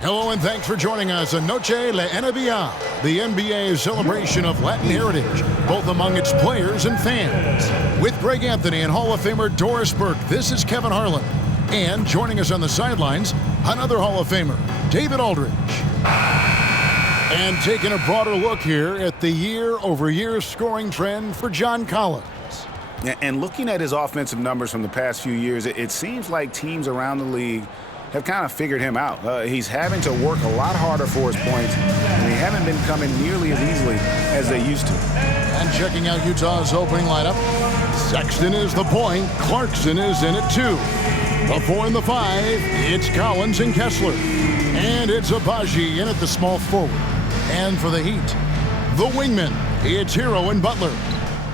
Hello and thanks for joining us on Noche La NBA, the NBA's celebration of Latin heritage, both among its players and fans. With Greg Anthony and Hall of Famer Doris Burke, this is Kevin Harlan. And joining us on the sidelines, another Hall of Famer, David Aldridge. And taking a broader look here at the year-over-year scoring trend for John Collins. And looking at his offensive numbers from the past few years, it seems like teams around the league have kind of figured him out. He's having to work a lot harder for his points, and they haven't been coming nearly as easily as they used to. And checking out Utah's opening lineup, Sexton is the point, Clarkson is in it too. The 4 and the 5, it's Collins and Kessler. And it's Abaji in at the small forward. And for the Heat, the wingman, it's Hero and Butler.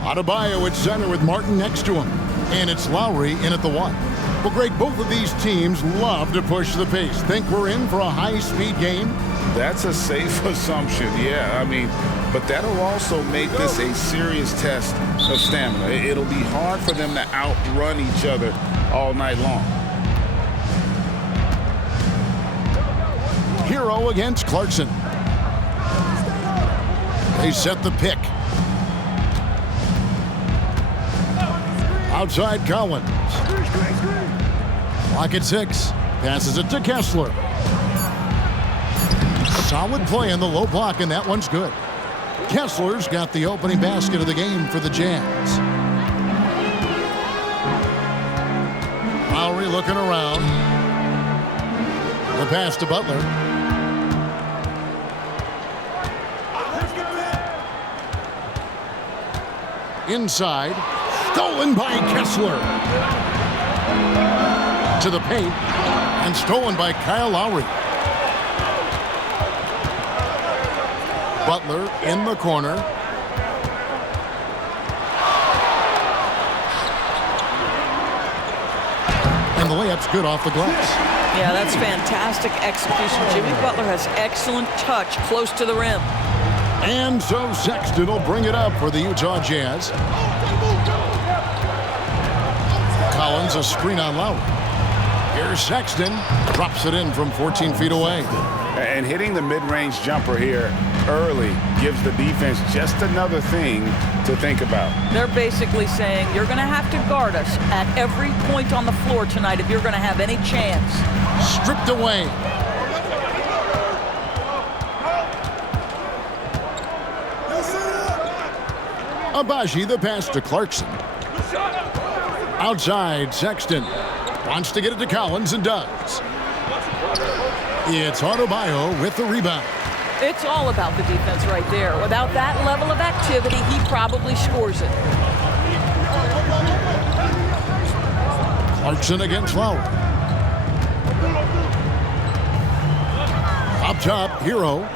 Adebayo at center with Martin next to him. And it's Lowry in at the 1. Well, Greg, both of these teams love to push the pace. Think we're in for a high-speed game? That's a safe assumption, yeah. But that'll also make this a serious test of stamina. It'll be hard for them to outrun each other all night long. Hero against Clarkson. They set the pick. Outside Collins. Clock at 6. Passes it to Kessler. Solid play in the low block, and that one's good. Kessler's got the opening basket of the game for the Jazz. Lowry looking around. The pass to Butler. Inside. Stolen by Kessler. To the paint, and stolen by Kyle Lowry. Butler in the corner. And the layup's good off the glass. Yeah, that's fantastic execution. Jimmy Butler has excellent touch close to the rim. And so Sexton will bring it up for the Utah Jazz. Collins a screen on Lowry. Here's Sexton, drops it in from 14 feet away. And hitting the mid-range jumper here early gives the defense just another thing to think about. They're basically saying, you're going to have to guard us at every point on the floor tonight if you're going to have any chance. Stripped away. Abaji the pass to Clarkson. Outside, Sexton. Wants to get it to Collins and does. It's Adebayo with the rebound. It's all about the defense right there. Without that level of activity, he probably scores it. Clarkson against Lowry. Up top, Hero.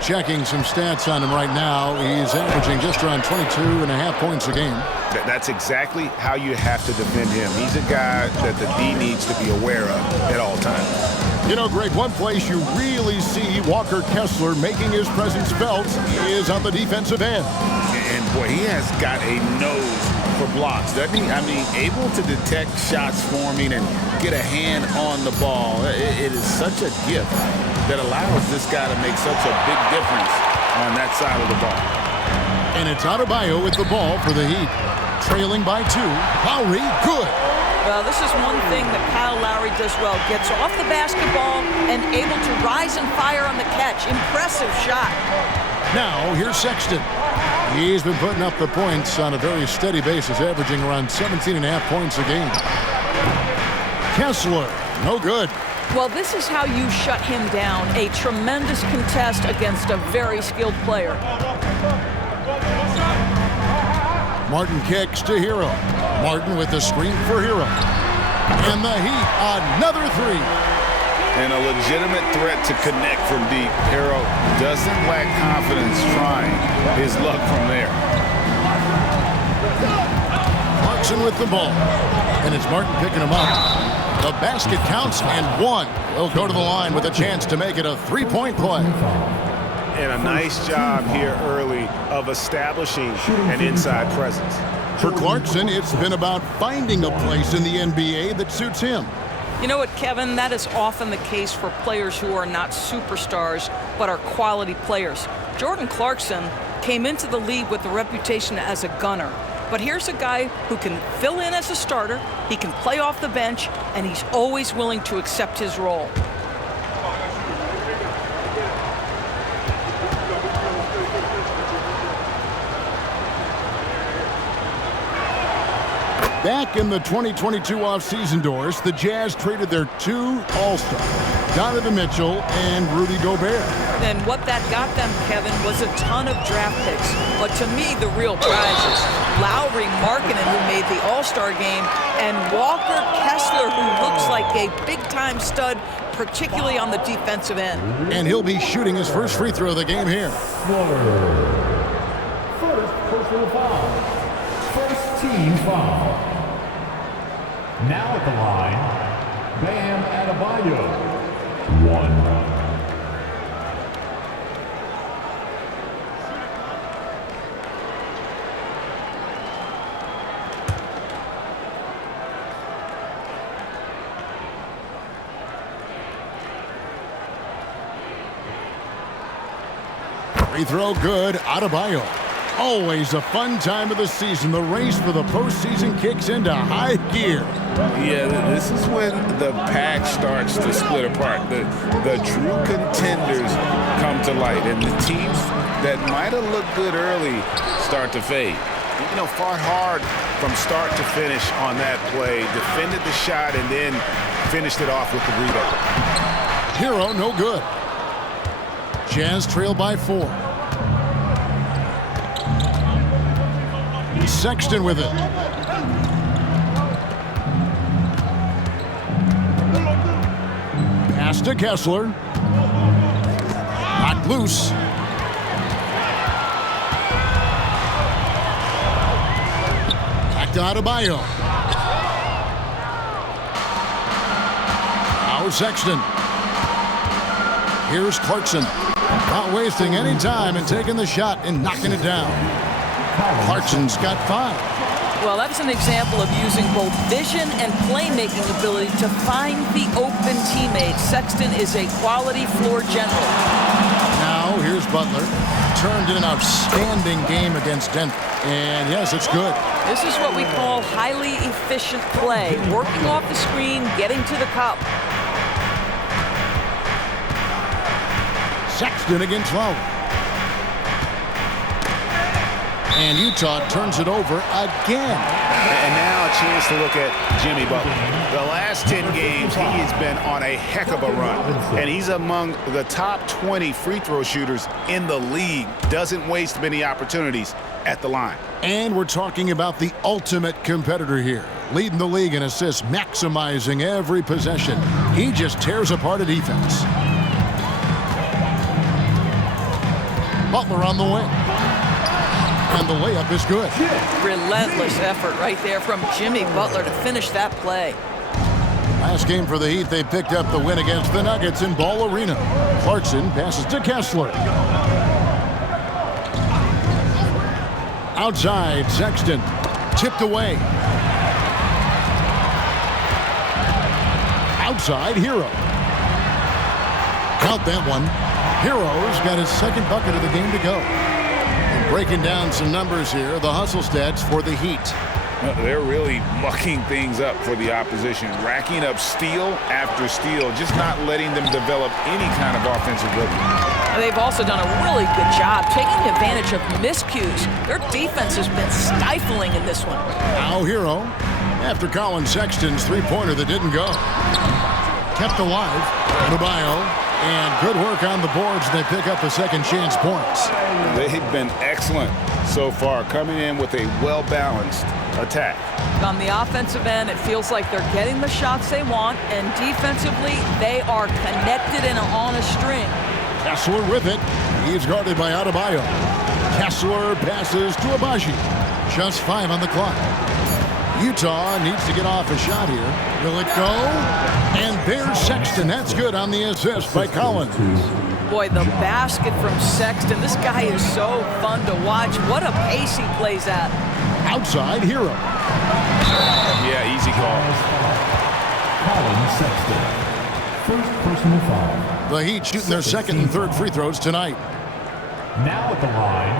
Checking some stats on him right now. He's averaging just around 22.5 points a game. That's exactly how you have to defend him. He's a guy that the D needs to be aware of at all times. You know, Greg, one place you really see Walker Kessler making his presence felt is on the defensive end. And, boy, he has got a nose for blocks, doesn't he? Able to detect shots forming and get a hand on the ball. It is such a gift that allows this guy to make such a big difference on that side of the ball. And it's Adebayo with the ball for the Heat. Trailing by 2. Lowry, good. Well, this is one thing that Kyle Lowry does well. Gets off the basketball and able to rise and fire on the catch. Impressive shot. Now, here's Sexton. He's been putting up the points on a very steady basis, averaging around 17.5 points a game. Kessler, no good. Well, this is how you shut him down. A tremendous contest against a very skilled player. Martin kicks to Hero. Martin with the screen for Hero. And the Heat, another 3. And a legitimate threat to connect from deep. Hero doesn't lack confidence trying his luck from there. Clarkson with the ball. And it's Martin picking him up. The basket counts and 1. He'll go to the line with a chance to make it a 3-point play. And a nice job here early of establishing an inside presence. For Clarkson, it's been about finding a place in the NBA that suits him. You know what, Kevin? That is often the case for players who are not superstars, but are quality players. Jordan Clarkson came into the league with a reputation as a gunner. But here's a guy who can fill in as a starter, he can play off the bench, and he's always willing to accept his role. Back in the 2022 offseason doors, the Jazz traded their 2 All-Stars, Donovan Mitchell and Rudy Gobert. And what that got them, Kevin, was a ton of draft picks. But to me, the real prize is Lauri Markkanen, who made the All-Star game, and Walker Kessler, who looks like a big-time stud, particularly on the defensive end. And he'll be shooting his first free throw of the game here. First personal foul. First team foul. Now at the line, Bam Adebayo. 1. Free throw good, Adebayo. Always a fun time of the season. The race for the postseason kicks into high gear. Yeah, this is when the pack starts to split apart. The true contenders come to light, and the teams that might have looked good early start to fade. You know, fought hard from start to finish on that play, defended the shot, and then finished it off with the rebound. Hero, no good. Jazz trail by 4. Sexton with it. Pass to Kessler. Knocked loose. Back to Adebayo. Now Sexton. Here's Clarkson. Not wasting any time and taking the shot and knocking it down. Clarkson's got 5. Well, that's an example of using both vision and playmaking ability to find the open teammate. Sexton is a quality floor general. Now here's Butler. Turned in an outstanding game against Denver. And yes, it's good. This is what we call highly efficient play. Working off the screen, getting to the cup. Sexton against Lowry. And Utah turns it over again. And now a chance to look at Jimmy Butler. The last 10 games, he has been on a heck of a run. And he's among the top 20 free throw shooters in the league. Doesn't waste many opportunities at the line. And we're talking about the ultimate competitor here. Leading the league in assists, maximizing every possession. He just tears apart a defense. Butler on the wing. And the layup is good. Relentless effort right there from Jimmy Butler to finish that play. Last game for the Heat, they picked up the win against the Nuggets in Ball Arena. Clarkson passes to Kessler. Outside, Sexton. Tipped away. Outside, Hero. Count that one. Hero's got his second bucket of the game to go. Breaking down some numbers here, the hustle stats for the Heat. They're really mucking things up for the opposition, racking up steal after steal, just not letting them develop any kind of offensive rhythm. They've also done a really good job taking advantage of miscues. Their defense has been stifling in this one. Now Hero, after Colin Sexton's three-pointer that didn't go. Kept alive, Adebayo. And good work on the boards. They pick up the second chance points. They've been excellent so far, coming in with a well-balanced attack. On the offensive end, it feels like they're getting the shots they want, and defensively, they are connected and on a string. Kessler with it. He's guarded by Adebayo. Kessler passes to Abaji. Just 5 on the clock. Utah needs to get off a shot here. Will it go? And there's Sexton. That's good on the assist by Collins. Boy, the basket from Sexton. This guy is so fun to watch. What a pace he plays at. Outside, Hero. Yeah, easy call. Colin Sexton. First personal foul. The Heat shooting their second and third free throws tonight. Now at the line,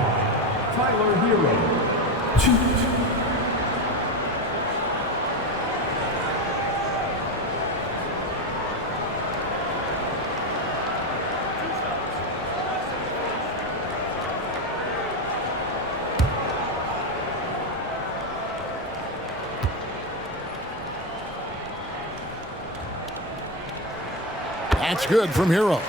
Tyler Hero. 2. That's good from Hero.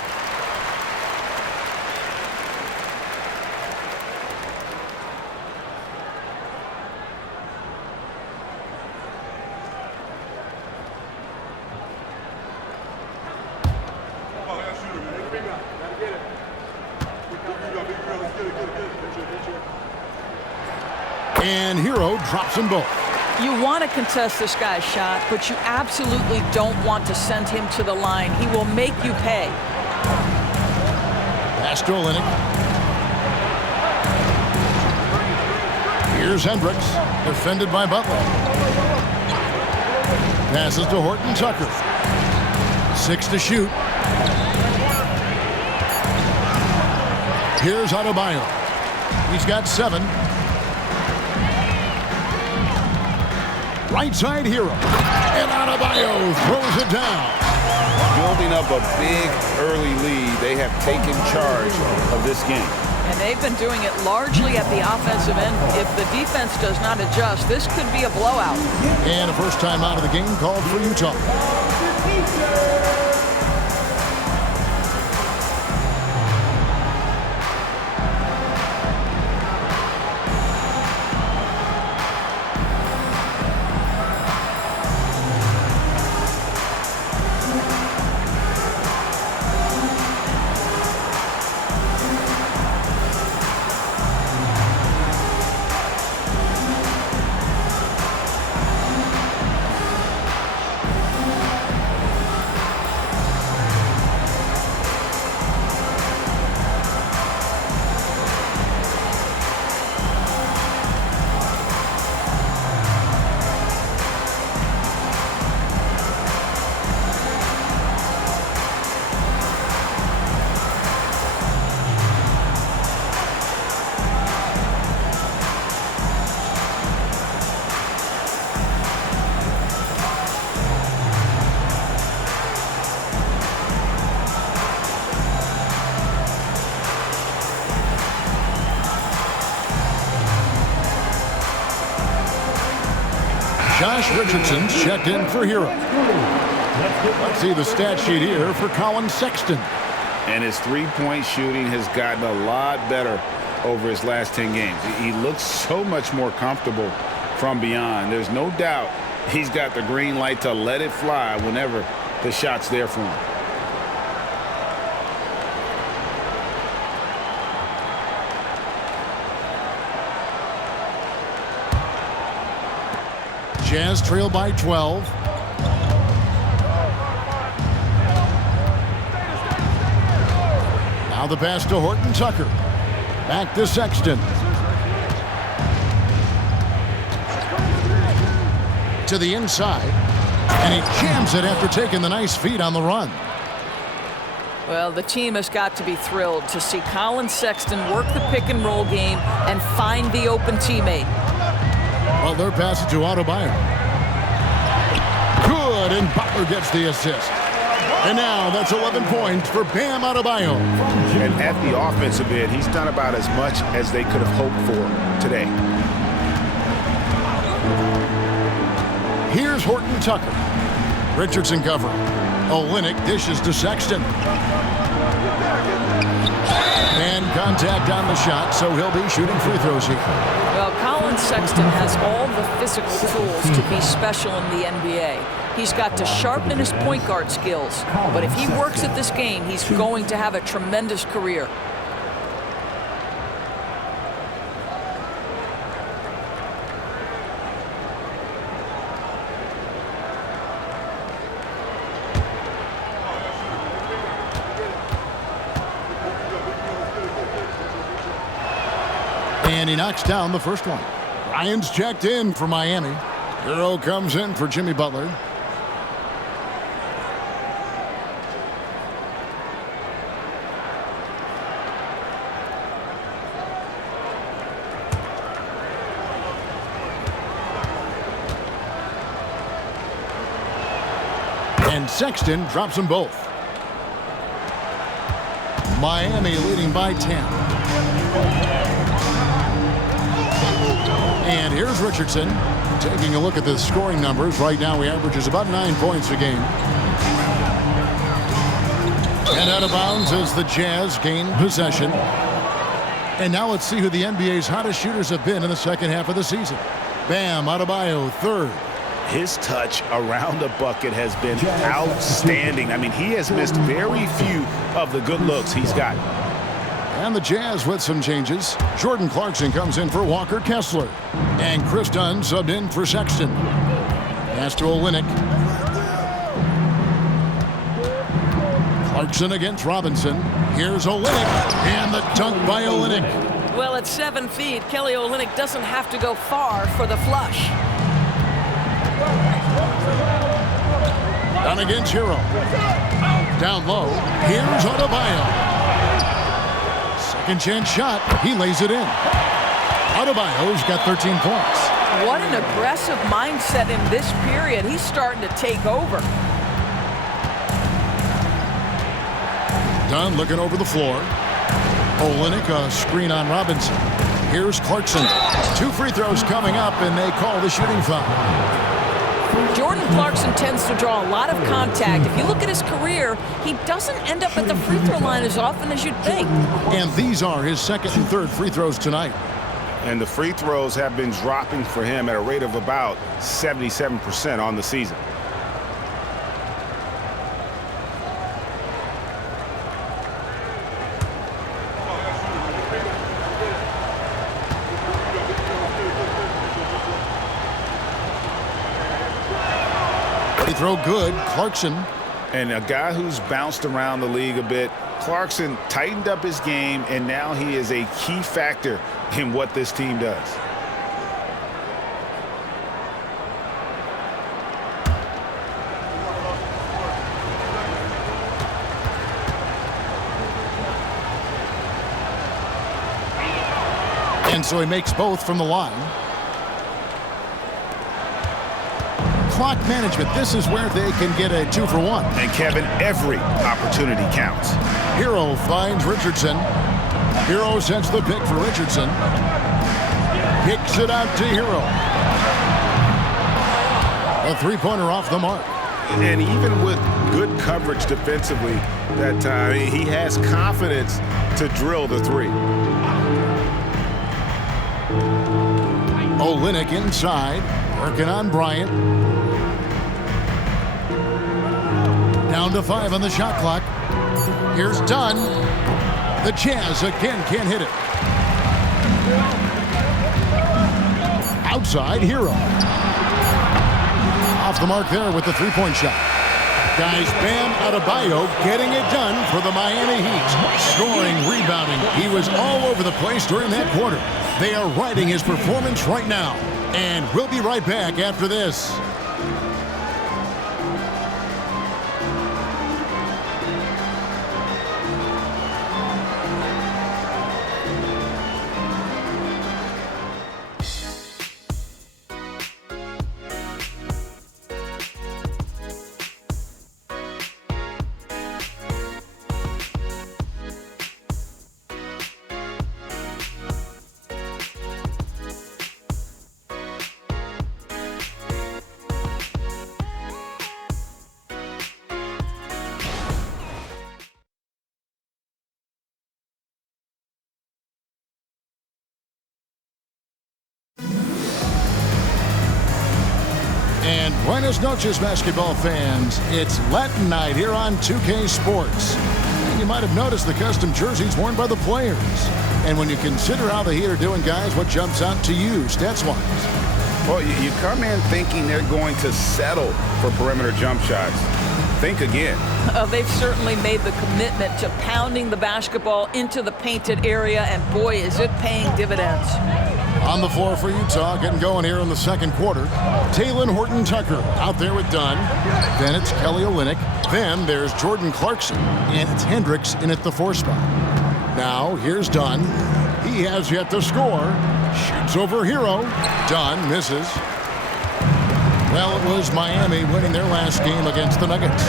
And Hero drops them both. You want to contest this guy's shot, but you absolutely don't want to send him to the line. He will make you pay. Pass to Olynyk. Here's Hendricks, defended by Butler. Passes to Horton Tucker. 6 to shoot. Here's Adebayo. He's got 7. Right side Hero. And Adebayo throws it down. Building up a big early lead, they have taken charge of this game. And they've been doing it largely at the offensive end. If the defense does not adjust, this could be a blowout. And a first time out of the game called for Utah. Josh Richardson's checked in for Hero. Let's see the stat sheet here for Colin Sexton. And his three-point shooting has gotten a lot better over his last 10 games. He looks so much more comfortable from beyond. There's no doubt he's got the green light to let it fly whenever the shot's there for him. Jazz trail by 12. Now the pass to Horton Tucker. Back to Sexton. To the inside. And he jams it after taking the nice feed on the run. Well, the team has got to be thrilled to see Colin Sexton work the pick and roll game and find the open teammate. Well, they're passing to Adebayo. Good, and Butler gets the assist. And now that's 11 points for Bam Adebayo. And at the offensive end, he's done about as much as they could have hoped for today. Here's Horton Tucker. Richardson covering. Olynyk dishes to Sexton. And contact on the shot, so he'll be shooting free throws here. Well, Colin Sexton has all the physical tools to be special in the NBA. He's got to sharpen his point guard skills. But if he works at this game, he's going to have a tremendous career. And he knocks down the first one. Ryan's checked in for Miami. Hero comes in for Jimmy Butler. And Sexton drops them both. Miami leading by 10. And here's Richardson taking a look at the scoring numbers. Right now he averages about 9 points a game. And out of bounds as the Jazz gain possession. And now let's see who the NBA's hottest shooters have been in the second half of the season. Bam Adebayo, third. His touch around the bucket has been outstanding. I mean, he has missed very few of the good looks he's got. And the Jazz with some changes. Jordan Clarkson comes in for Walker Kessler. And Chris Dunn subbed in for Sexton. Pass to Olynyk. Clarkson against Robinson. Here's Olynyk. And the dunk by Olynyk. Well, at 7 feet, Kelly Olynyk doesn't have to go far for the flush. Dunn against Hero. Down low. Here's Adebayo. Second chance shot. He lays it in. Adebayo's got 13 points. What an aggressive mindset in this period. He's starting to take over. Dunn looking over the floor. Olynyk, a screen on Robinson. Here's Clarkson. 2 free throws coming up, and they call the shooting foul. Jordan Clarkson tends to draw a lot of contact. If you look at his career, he doesn't end up at the free throw line as often as you'd think. And these are his second and third free throws tonight. And the free throws have been dropping for him at a rate of about 77% on the season. Throw good, Clarkson. And a guy who's bounced around the league a bit, Clarkson tightened up his game, and now he is a key factor in what this team does. And so he makes both from the line. Clock management. This is where they can get a 2-for-1. And Kevin, every opportunity counts. Hero finds Richardson. Hero sends the pick for Richardson. Kicks it out to Hero. A three-pointer off the mark. And even with good coverage defensively that time, he has confidence to drill the three. Olynyk inside, working on Bryant. Down to 5 on the shot clock. Here's Dunn. The Jazz again can't hit it. Outside, Hero. Off the mark there with the three-point shot. Guys, Bam Adebayo getting it done for the Miami Heat. Scoring, rebounding. He was all over the place during that quarter. They are riding his performance right now. And we'll be right back after this. And buenas noches, basketball fans. It's Latin night here on 2K Sports. And you might have noticed the custom jerseys worn by the players. And when you consider how the Heat are doing, guys, what jumps out to you, stats-wise? Well, you come in thinking they're going to settle for perimeter jump shots. Think again. They've certainly made the commitment to pounding the basketball into the painted area, and boy, is it paying dividends. On the floor for Utah, getting going here in the second quarter. Talen Horton-Tucker out there with Dunn. Then it's Kelly Olynyk. Then there's Jordan Clarkson. And it's Hendricks in at the 4 spot. Now, here's Dunn. He has yet to score. Shoots over Hero. Dunn misses. Well, it was Miami winning their last game against the Nuggets.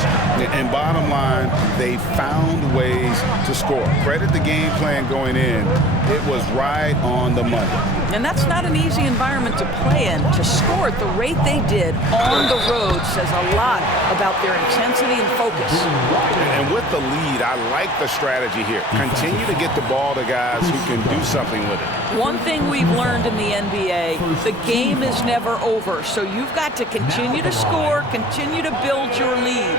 And bottom line, they found ways to score. Credit the game plan going in. It was right on the money. And that's not an easy environment to play in. To score at the rate they did on the road says a lot about their intensity and focus. And with the lead, I like the strategy here. Continue to get the ball to guys who can do something with it. One thing we've learned in the NBA, the game is never over. So you've got to continue to score, continue to build your lead.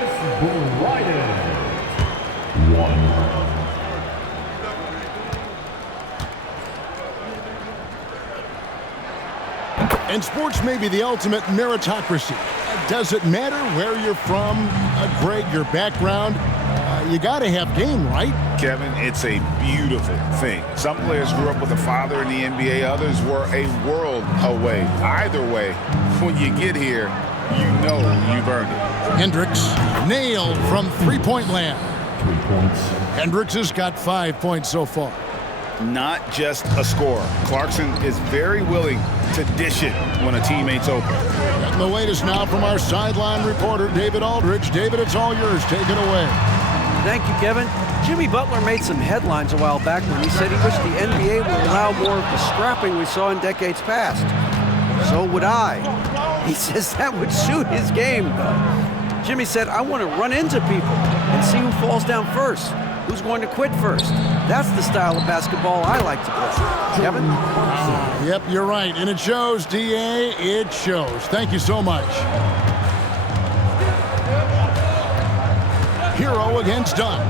And sports may be the ultimate meritocracy. Does it matter where you're from, Greg, your background? You got to have game, right? Kevin, it's a beautiful thing. Some players grew up with a father in the NBA. Others were a world away. Either way, when you get here, you know you've earned it. Hendricks nailed from three-point land. 3 points. Hendricks has got 5 points so far. Not just a scorer. Clarkson is very willing to dish it when a teammate's open. And the latest now from our sideline reporter, David Aldridge. David, it's all yours. Take it away. Thank you, Kevin. Jimmy Butler made some headlines a while back when he said he wished the NBA would allow more of the scrapping we saw in decades past. So would I. He says that would suit his game, though. Jimmy said, I want to run into people and see who falls down first. Who's going to quit first? That's the style of basketball I like to play. Kevin? Yep, you're right. And it shows, D.A. It shows. Thank you so much. Hero against Dunn.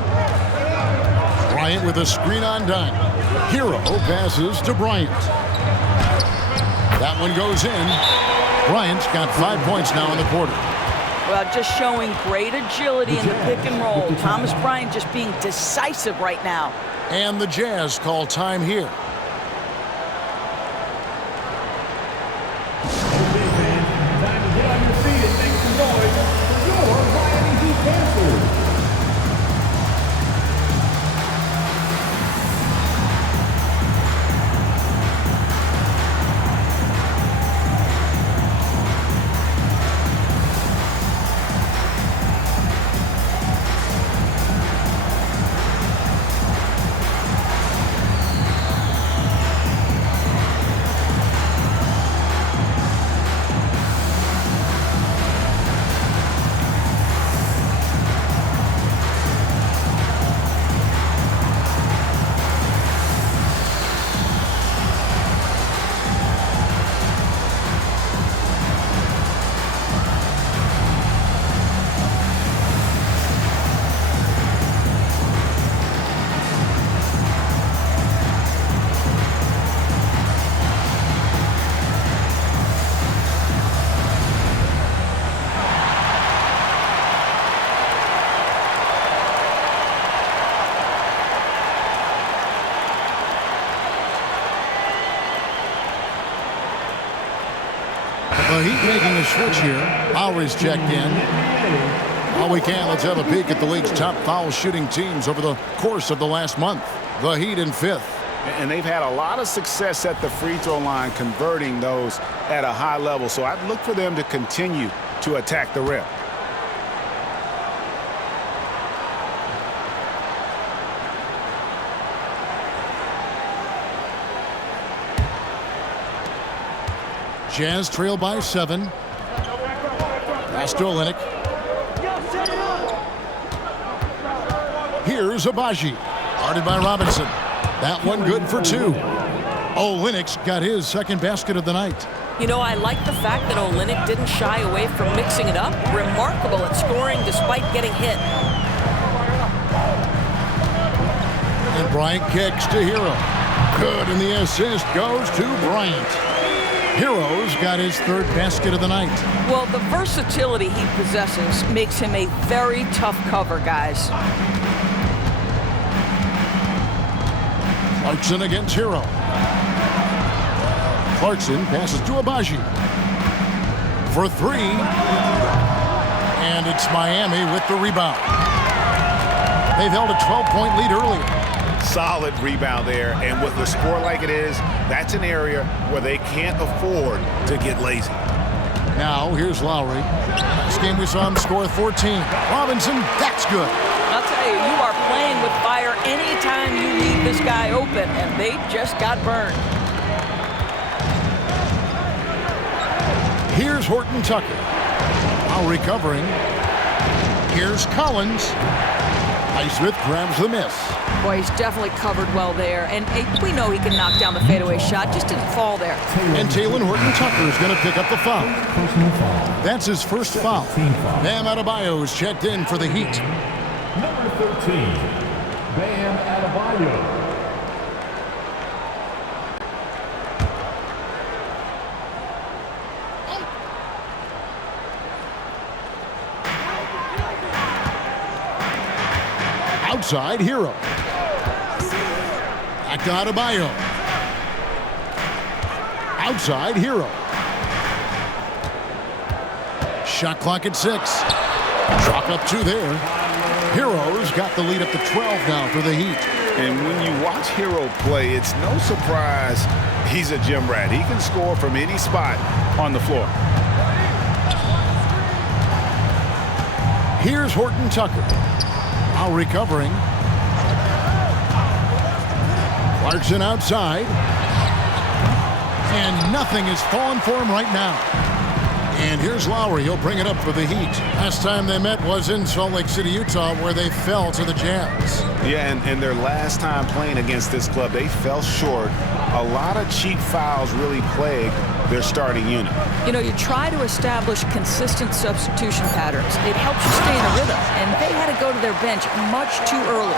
Bryant with a screen on Dunn. Hero passes to Bryant. That one goes in. Bryant's got 5 points now in the quarter. Well, just showing great agility in the pick and roll. Thomas Bryant just being decisive right now. And the Jazz call time here. Okay, fans, time to get on your feet and make some noise for your Miami Heat Panthers. The Heat making a switch here. Lowry's checked in. While we can, let's have a peek at the league's top foul shooting teams over the course of the last month. The Heat in 5th. And they've had a lot of success at the free throw line, converting those at a high level. So I'd look for them to continue to attack the rim. Jazz trail by 7. Pass to Olynyk. Here's Abaji. Guarded by Robinson. That one good for 2. Olynyk's got his second basket of the night. You know, I like the fact that Olynyk didn't shy away from mixing it up. Remarkable at scoring despite getting hit. And Bryant kicks to Hero. Good, and the assist goes to Bryant. Hero's got his third basket of the night. Well, the versatility he possesses makes him a very tough cover, guys. Clarkson against Hero. Clarkson passes to Abaji. For 3. And it's Miami with the rebound. They've held a 12-point lead earlier. Solid rebound there, and with the score like it is, that's an area where they can't afford to get lazy. Now, here's Lowry. Last game we saw him score 14. Robinson, that's good. I'll tell you, you are playing with fire anytime you leave this guy open, and they just got burned. Here's Horton Tucker. Now recovering. Here's Collins. Highsmith grabs the miss. Boy, he's definitely covered well there, and we know he can knock down the fadeaway shot, just didn't fall there. And Taylor Horton Tucker is going to pick up the foul. That's his first foul. Bam Adebayo is checked in for the Heat. Number 13, Bam Adebayo. Outside, Hero. Back to Adebayo. Outside, Hero. Shot clock at 6. Chalk up 2 there. Hero's got the lead up to 12 now for the Heat. And when you watch Hero play, it's no surprise he's a gym rat. He can score from any spot on the floor. Here's Horton Tucker. Now recovering. Clarkson outside. And nothing is falling for him right now. And here's Lowry. He'll bring it up for the Heat. Last time they met was in Salt Lake City, Utah, where they fell to the Jazz. Yeah, and their last time playing against this club, they fell short. A lot of cheap fouls really plagued their starting unit. You know, you try to establish consistent substitution patterns. It helps you stay in a rhythm, and they had to go to their bench much too early.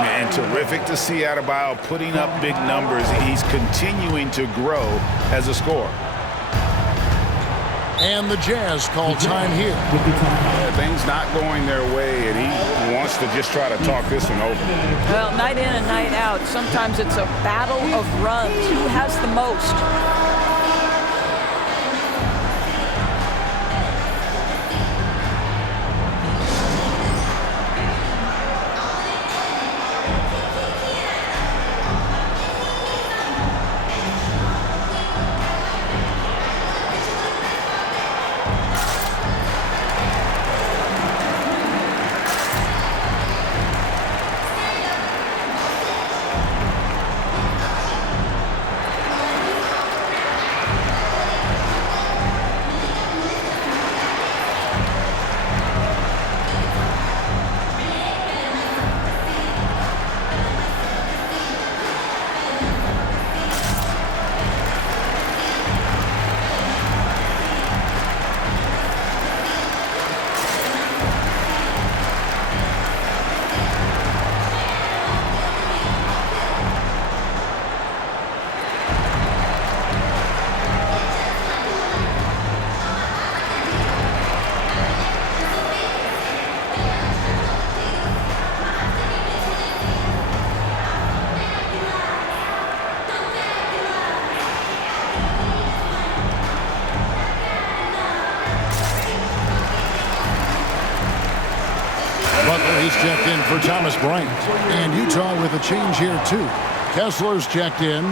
And terrific to see Adebayo putting up big numbers. He's continuing to grow as a scorer. And the Jazz call time here. Things not going their way, and he wants to just try to talk this one over. Well, night in and night out, sometimes it's a battle of runs. Who has the most? He's checked in for Thomas Bryant. And Utah with a change here, too. Kessler's checked in.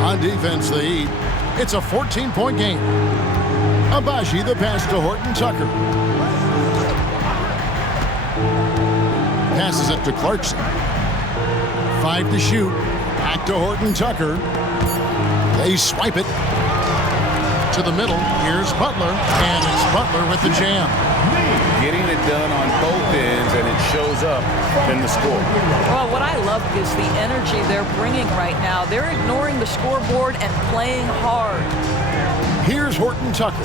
On defense, the Heat. It's a 14-point game. Abaji the pass to Horton Tucker. Passes it to Clarkson. 5 to shoot. Back to Horton Tucker. They swipe it to the middle. Here's Butler, and it's Butler with the jam. Getting it done on both ends, and it shows up in the score. Well, what I love is the energy they're bringing right now. They're ignoring the scoreboard and playing hard. Here's Horton Tucker.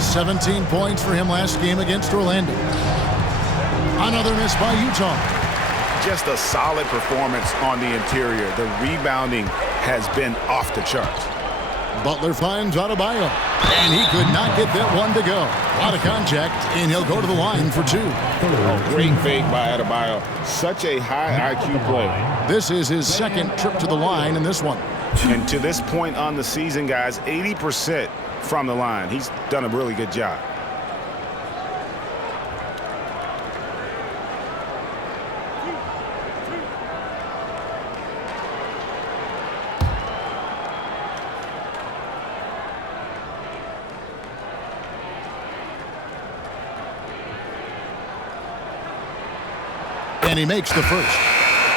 17 points for him last game against Orlando. Another miss by Utah. Just a solid performance on the interior. The rebounding has been off the charts. Butler finds Adebayo, and he could not get that one to go. A lot of contact, and he'll go to the line for 2. Oh, great fake by Adebayo. Such a high IQ play. This is his second trip to the line in this one. And to this point on the season, guys, 80% from the line. He's done a really good job. And he makes the first.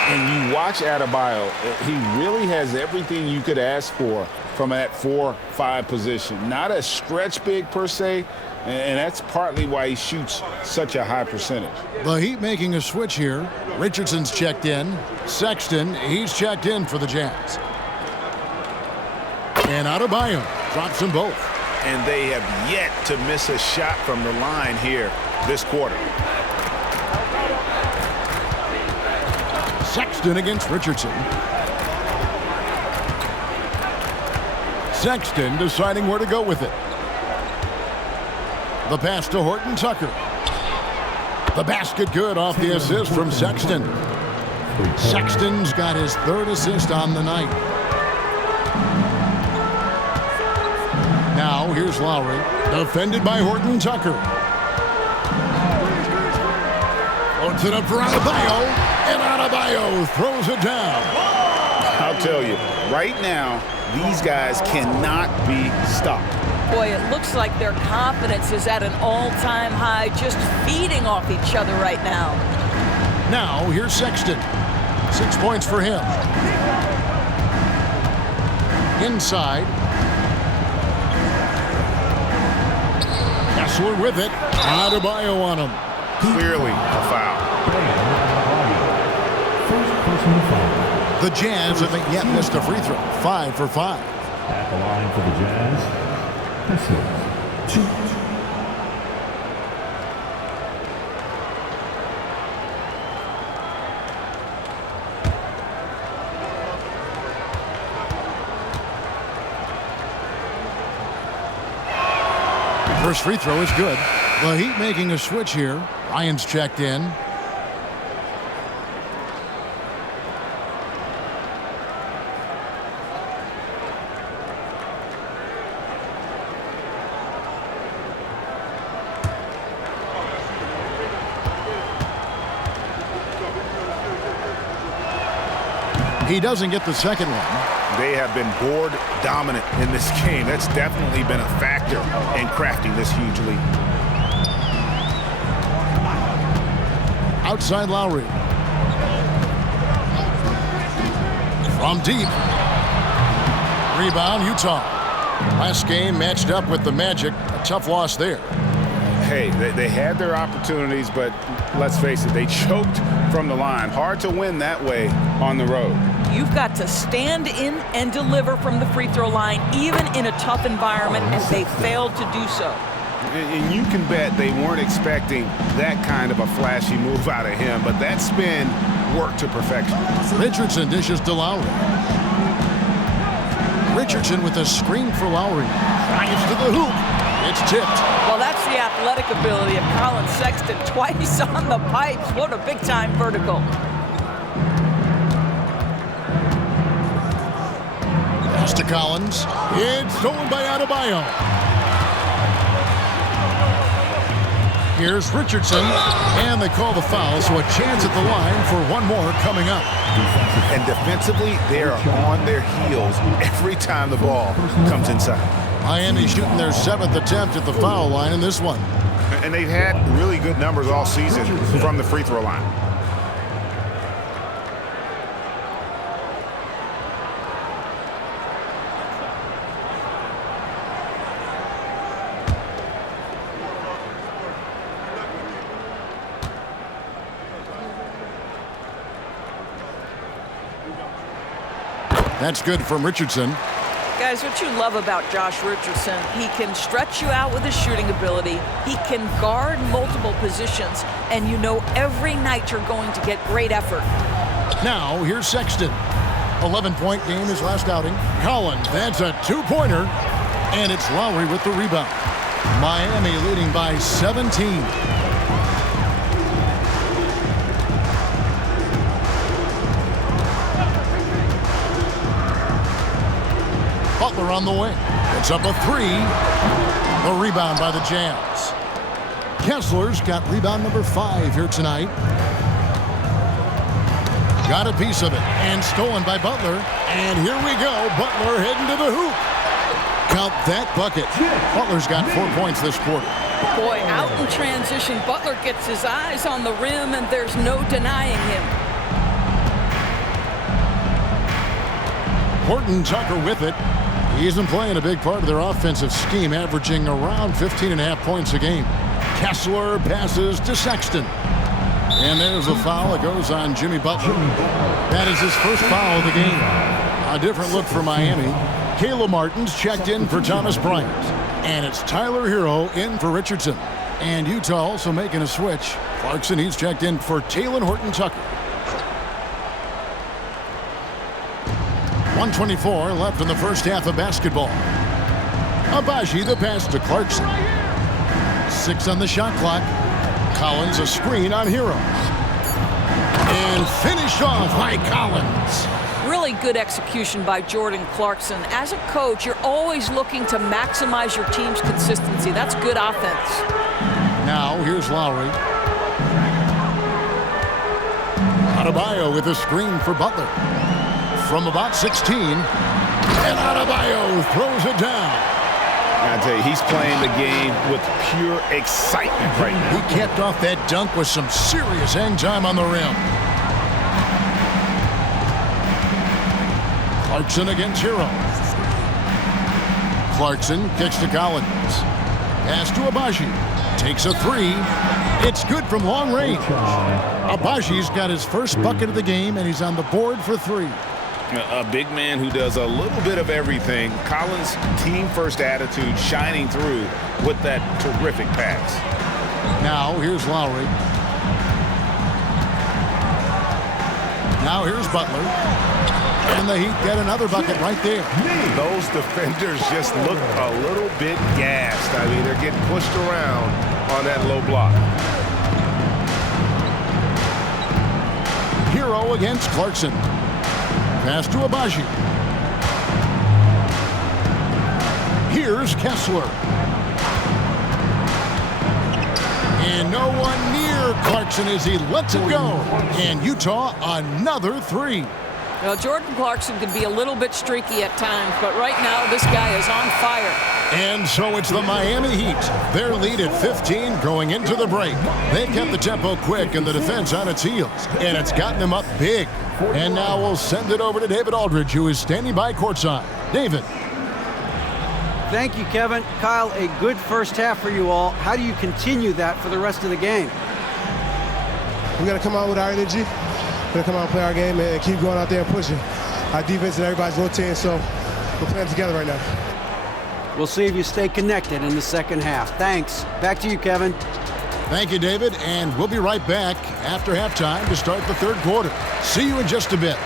And you watch Adebayo, he really has everything you could ask for from that 4-5 position. Not a stretch big per se, and that's partly why he shoots such a high percentage. The Heat making a switch here. Richardson's checked in. Sexton, he's checked in for the Jazz. And Adebayo drops them both. And they have yet to miss a shot from the line here this quarter. Sexton against Richardson. Sexton deciding where to go with it. The pass to Horton Tucker. The basket good off the assist from Sexton. Sexton's got his 3rd assist on the night. Now here's Lowry, defended by Horton Tucker. Floats it up for Adebayo. And Adebayo throws it down. I'll tell you, right now, these guys cannot be stopped. Boy, it looks like their confidence is at an all-time high, just feeding off each other right now. Now, here's Sexton. 6 points for him. Inside. Kessler with it. Adebayo on him. Clearly a foul. The Jazz haven't yet missed a free throw. 5 for 5. At the line for the Jazz, Kessler, 2. First free throw is good. The Heat making a switch here. Ryan's checked in. He doesn't get the second one. They have been board dominant in this game. That's definitely been a factor in crafting this huge lead. Outside Lowry. From deep. Rebound, Utah. Last game matched up with the Magic. A tough loss there. Hey, they had their opportunities, but let's face it, they choked from the line. Hard to win that way on the road. You've got to stand in and deliver from the free throw line, even in a tough environment, and they failed to do so. And you can bet they weren't expecting that kind of a flashy move out of him, but that spin worked to perfection. Richardson dishes to Lowry. Richardson with a screen for Lowry. Drives to the hoop. It's tipped. Well, that's the athletic ability of Colin Sexton. Twice on the pipes. What a big-time vertical. Pass to Collins. It's stolen by Adebayo. Here's Richardson, and they call the foul, so a chance at the line for one more coming up. And defensively, they are on their heels every time the ball comes inside. Miami shooting their 7th attempt at the foul line in this one. And they've had really good numbers all season from the free throw line. That's good from Richardson. Guys, what you love about Josh Richardson, he can stretch you out with his shooting ability. He can guard multiple positions, and you know every night you're going to get great effort. Now, here's Sexton. 11-point game his last outing. Collins, that's a two-pointer, and it's Lowry with the rebound. Miami leading by 17. Butler on the wing. It's up a three. The rebound by the Jazz. Kessler's got rebound number 5 here tonight. Got a piece of it and stolen by Butler. And here we go. Butler heading to the hoop. Count that bucket. Butler's got 4 points this quarter. Boy, out in transition, Butler gets his eyes on the rim, and there's no denying him. Horton Tucker with it. He's been playing a big part of their offensive scheme, averaging around 15.5 points a game. Kessler passes to Sexton. And there's a foul. It goes on Jimmy Butler. That is his first foul of the game. A different look for Miami. Caleb Martin's checked in for Thomas Bryant. And it's Tyler Hero in for Richardson. And Utah also making a switch. Clarkson, he's checked in for Talen Horton Tucker. 1:24 left in the first half of basketball. Abaji the pass to Clarkson. 6 on the shot clock. Collins a screen on Hero. And finished off by Collins. Really good execution by Jordan Clarkson. As a coach, you're always looking to maximize your team's consistency. That's good offense. Now here's Lowry. Adebayo with a screen for Butler. From about 16, and Adebayo throws it down. I tell you, he's playing the game with pure excitement right now. He capped off that dunk with some serious hang time on the rim. Clarkson against Hero. Clarkson kicks to Collins. Pass to Abaji. Takes a three. It's good from long range. Abaji's got his first bucket of the game, and he's on the board for 3. A big man who does a little bit of everything. Collins' team-first attitude shining through with that terrific pass. Now here's Lowry. Now here's Butler. And the Heat get another bucket right there. Those defenders just look a little bit gassed. I mean, they're getting pushed around on that low block. Hero against Clarkson. Pass to Abaji. Here's Kessler. And no one near Clarkson as he lets it go. And Utah another 3. Well, Jordan Clarkson can be a little bit streaky at times, but right now this guy is on fire. And so it's the Miami Heat. Their lead at 15 going into the break. They kept the tempo quick and the defense on its heels. And it's gotten them up big. And now we'll send it over to David Aldridge, who is standing by courtside. David. Thank you, Kevin. Kyle, a good first half for you all. How do you continue that for the rest of the game? We got to come out with our energy. We got to come out and play our game and keep going out there and pushing. Our defense and everybody's rotating, so we're playing together right now. We'll see if you stay connected in the second half. Thanks. Back to you, Kevin. Thank you, David, and we'll be right back after halftime to start the third quarter. See you in just a bit.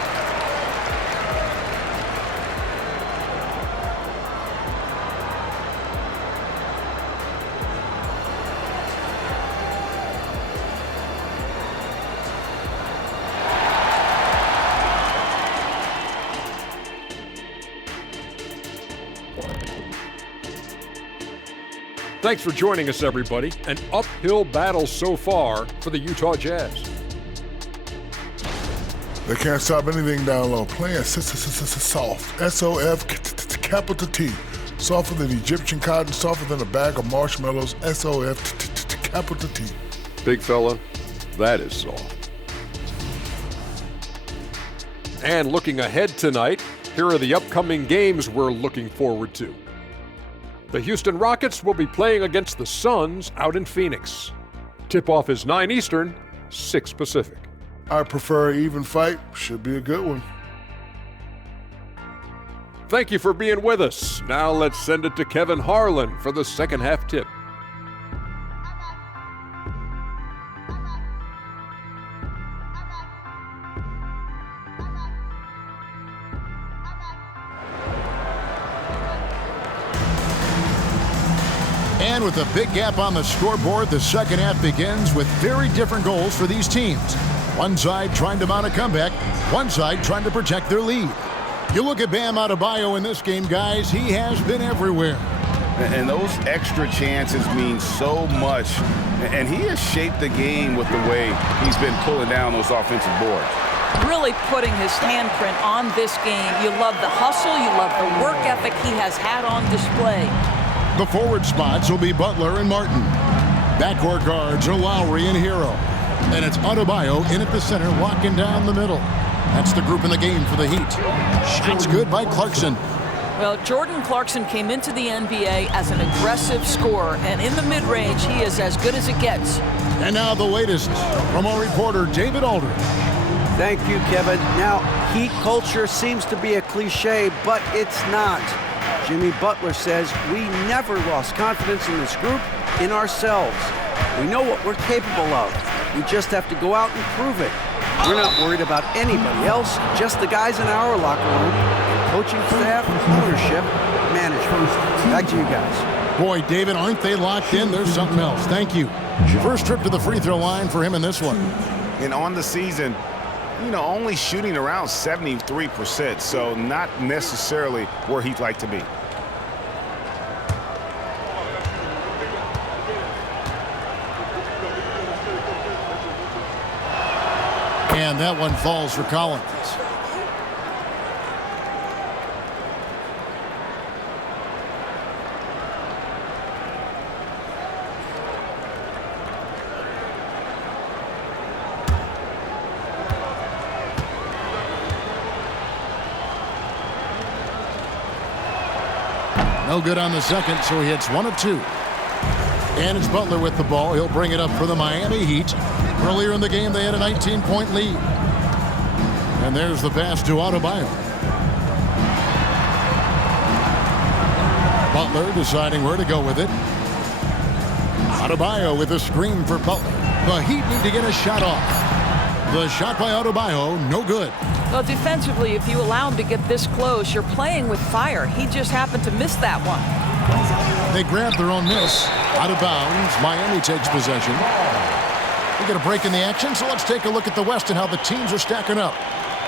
Thanks for joining us, everybody. An uphill battle so far for the Utah Jazz. They can't stop anything down low. Playing soft. S-O-F, capital T. Softer than Egyptian cotton, softer than a bag of marshmallows. S-O-F, capital T. Big fella, that is soft. And looking ahead tonight, here are the upcoming games we're looking forward to. The Houston Rockets will be playing against the Suns out in Phoenix. Tip-off is 9 Eastern, 6 Pacific. I prefer an even fight. Should be a good one. Thank you for being with us. Now let's send it to Kevin Harlan for the second half tip. And with a big gap on the scoreboard, the second half begins with very different goals for these teams. One side trying to mount a comeback, one side trying to protect their lead. You look at Bam Adebayo in this game, guys, he has been everywhere. And those extra chances mean so much. And he has shaped the game with the way he's been pulling down those offensive boards. Really putting his handprint on this game. You love the hustle, you love the work ethic he has had on display. The forward spots will be Butler and Martin. Backcourt guards are Lowry and Hero. And it's Adebayo in at the center, locking down the middle. That's the group in the game for the Heat. Shots good by Clarkson. Well, Jordan Clarkson came into the NBA as an aggressive scorer, and in the mid-range, he is as good as it gets. And now the latest from our reporter, David Aldridge. Thank you, Kevin. Now, Heat culture seems to be a cliche, but it's not. Jimmy Butler says we never lost confidence in this group, in ourselves. We know what we're capable of. We just have to go out and prove it. We're not worried about anybody else, just the guys in our locker room, and coaching staff, ownership, management. Back to you guys. Boy, David, aren't they locked in? There's something else. Thank you. First trip to the free throw line for him in this one. And on the season, only shooting around 73%, so not necessarily where he'd like to be. And that one falls for Collins. No good on the second, so he hits 1 of 2. And it's Butler with the ball. He'll bring it up for the Miami Heat. Earlier in the game, they had a 19-point lead. And there's the pass to Adebayo. Butler deciding where to go with it. Adebayo with a screen for Butler. The Heat need to get a shot off. The shot by Adebayo, no good. Well, defensively, if you allow him to get this close, you're playing with fire. He just happened to miss that one. They grab their own miss. Out of bounds, Miami takes possession. We get a break in the action, so let's take a look at the West and how the teams are stacking up.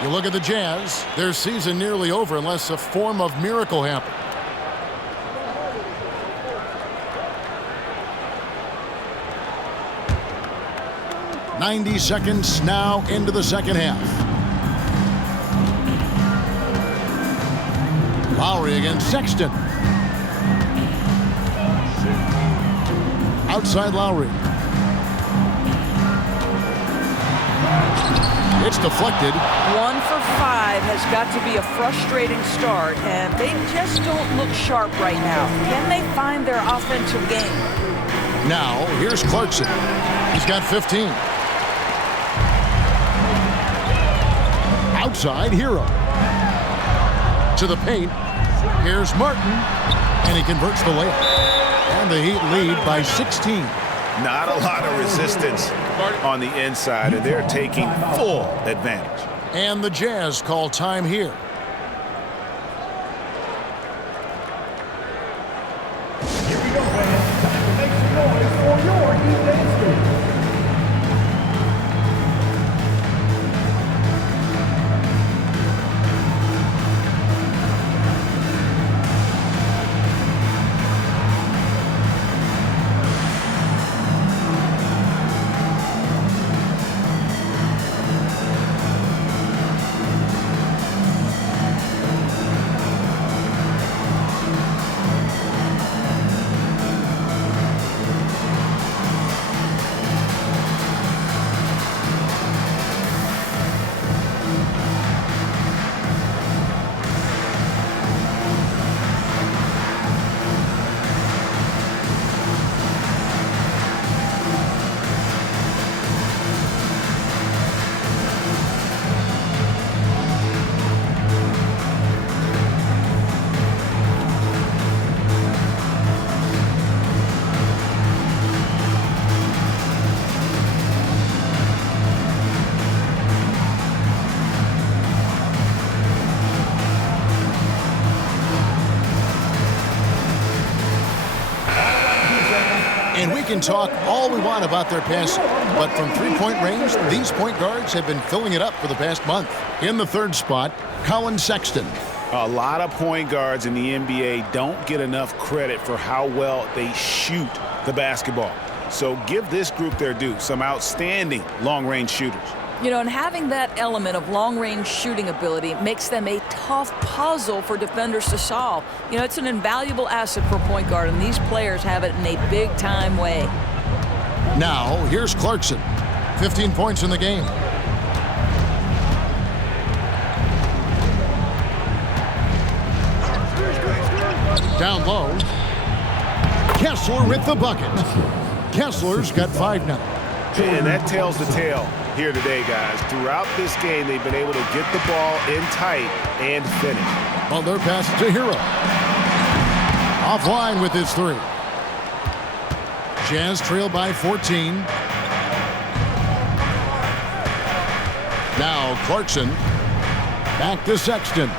You look at the Jazz, their season nearly over unless a form of miracle happens. "90 seconds now into the second half. Lowry against Sexton. Outside Lowry. It's deflected. 1 for 5 has got to be a frustrating start, and they just don't look sharp right now. Can they find their offensive game? Now, here's Clarkson. He's got 15. Outside, Hero. To the paint. Here's Martin. And he converts the layup. And the Heat lead by 16. Not a lot of resistance on the inside, and they're taking full advantage. And the Jazz call time here. Here we go, fans. Time to make some noise for your Heat dance team. And we can talk all we want about their passing, but from three-point range, these point guards have been filling it up for the past month. In the third spot, Colin Sexton. A lot of point guards in the NBA don't get enough credit for how well they shoot the basketball. So give this group their due, some outstanding long-range shooters. You know, and having that element of long-range shooting ability makes them a tough puzzle for defenders to solve. You know, it's an invaluable asset for a point guard, and these players have it in a big-time way. Now, here's Clarkson. 15 points in the game. Down low. Kessler with the bucket. Kessler's got 5 now. And that tells the tale here today, guys. Throughout this game, they've been able to get the ball in tight and finish. Well, their pass to Hero. Offline with his 3. Jazz trail by 14. Now Clarkson. Back to Sexton.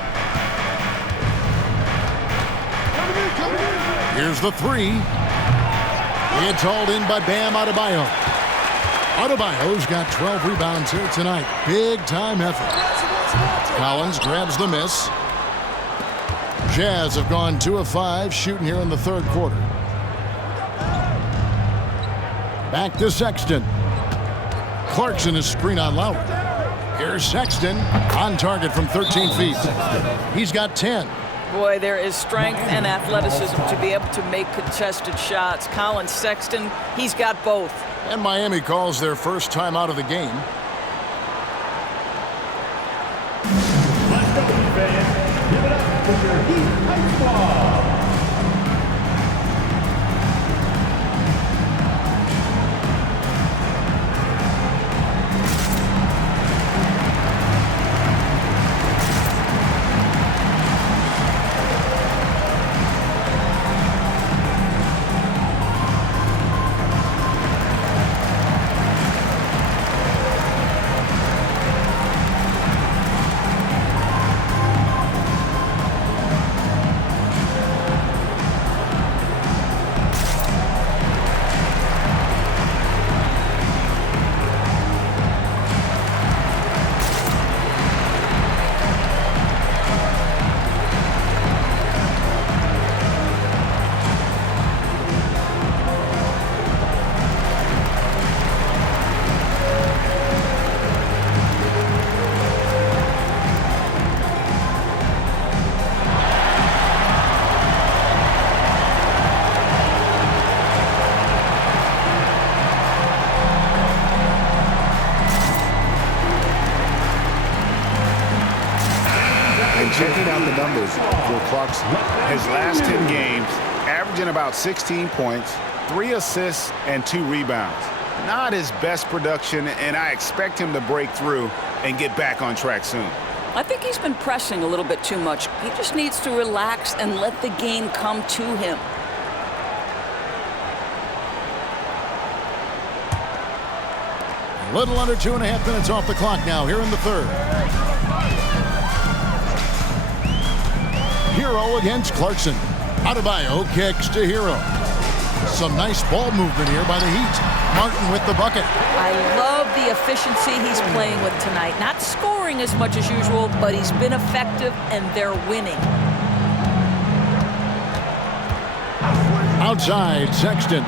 Here's the 3. It's hauled in by Bam Adebayo. Adebayo's got 12 rebounds here tonight. Big-time effort. Collins grabs the miss. Jazz have gone 2 of 5 shooting here in the third quarter. Back to Sexton. Clarkson is screen on Lowry. Here's Sexton on target from 13 feet. He's got 10. Boy, there is strength and athleticism to be able to make contested shots. Colin Sexton, he's got both. And Miami calls their first time out of the game. Let's go, fans. Give it up for your Heat High Squad. Checking out the numbers for Clarkson. His last 10 games, averaging about 16 points, 3 assists, and 2 rebounds. Not his best production, and I expect him to break through and get back on track soon. I think he's been pressing a little bit too much. He just needs to relax and let the game come to him. A little under 2.5 minutes off the clock now here in the third. Hero against Clarkson. Adebayo kicks to Hero. Some nice ball movement here by the Heat. Martin with the bucket. I love the efficiency he's playing with tonight. Not scoring as much as usual, but he's been effective and they're winning. Outside, Sexton.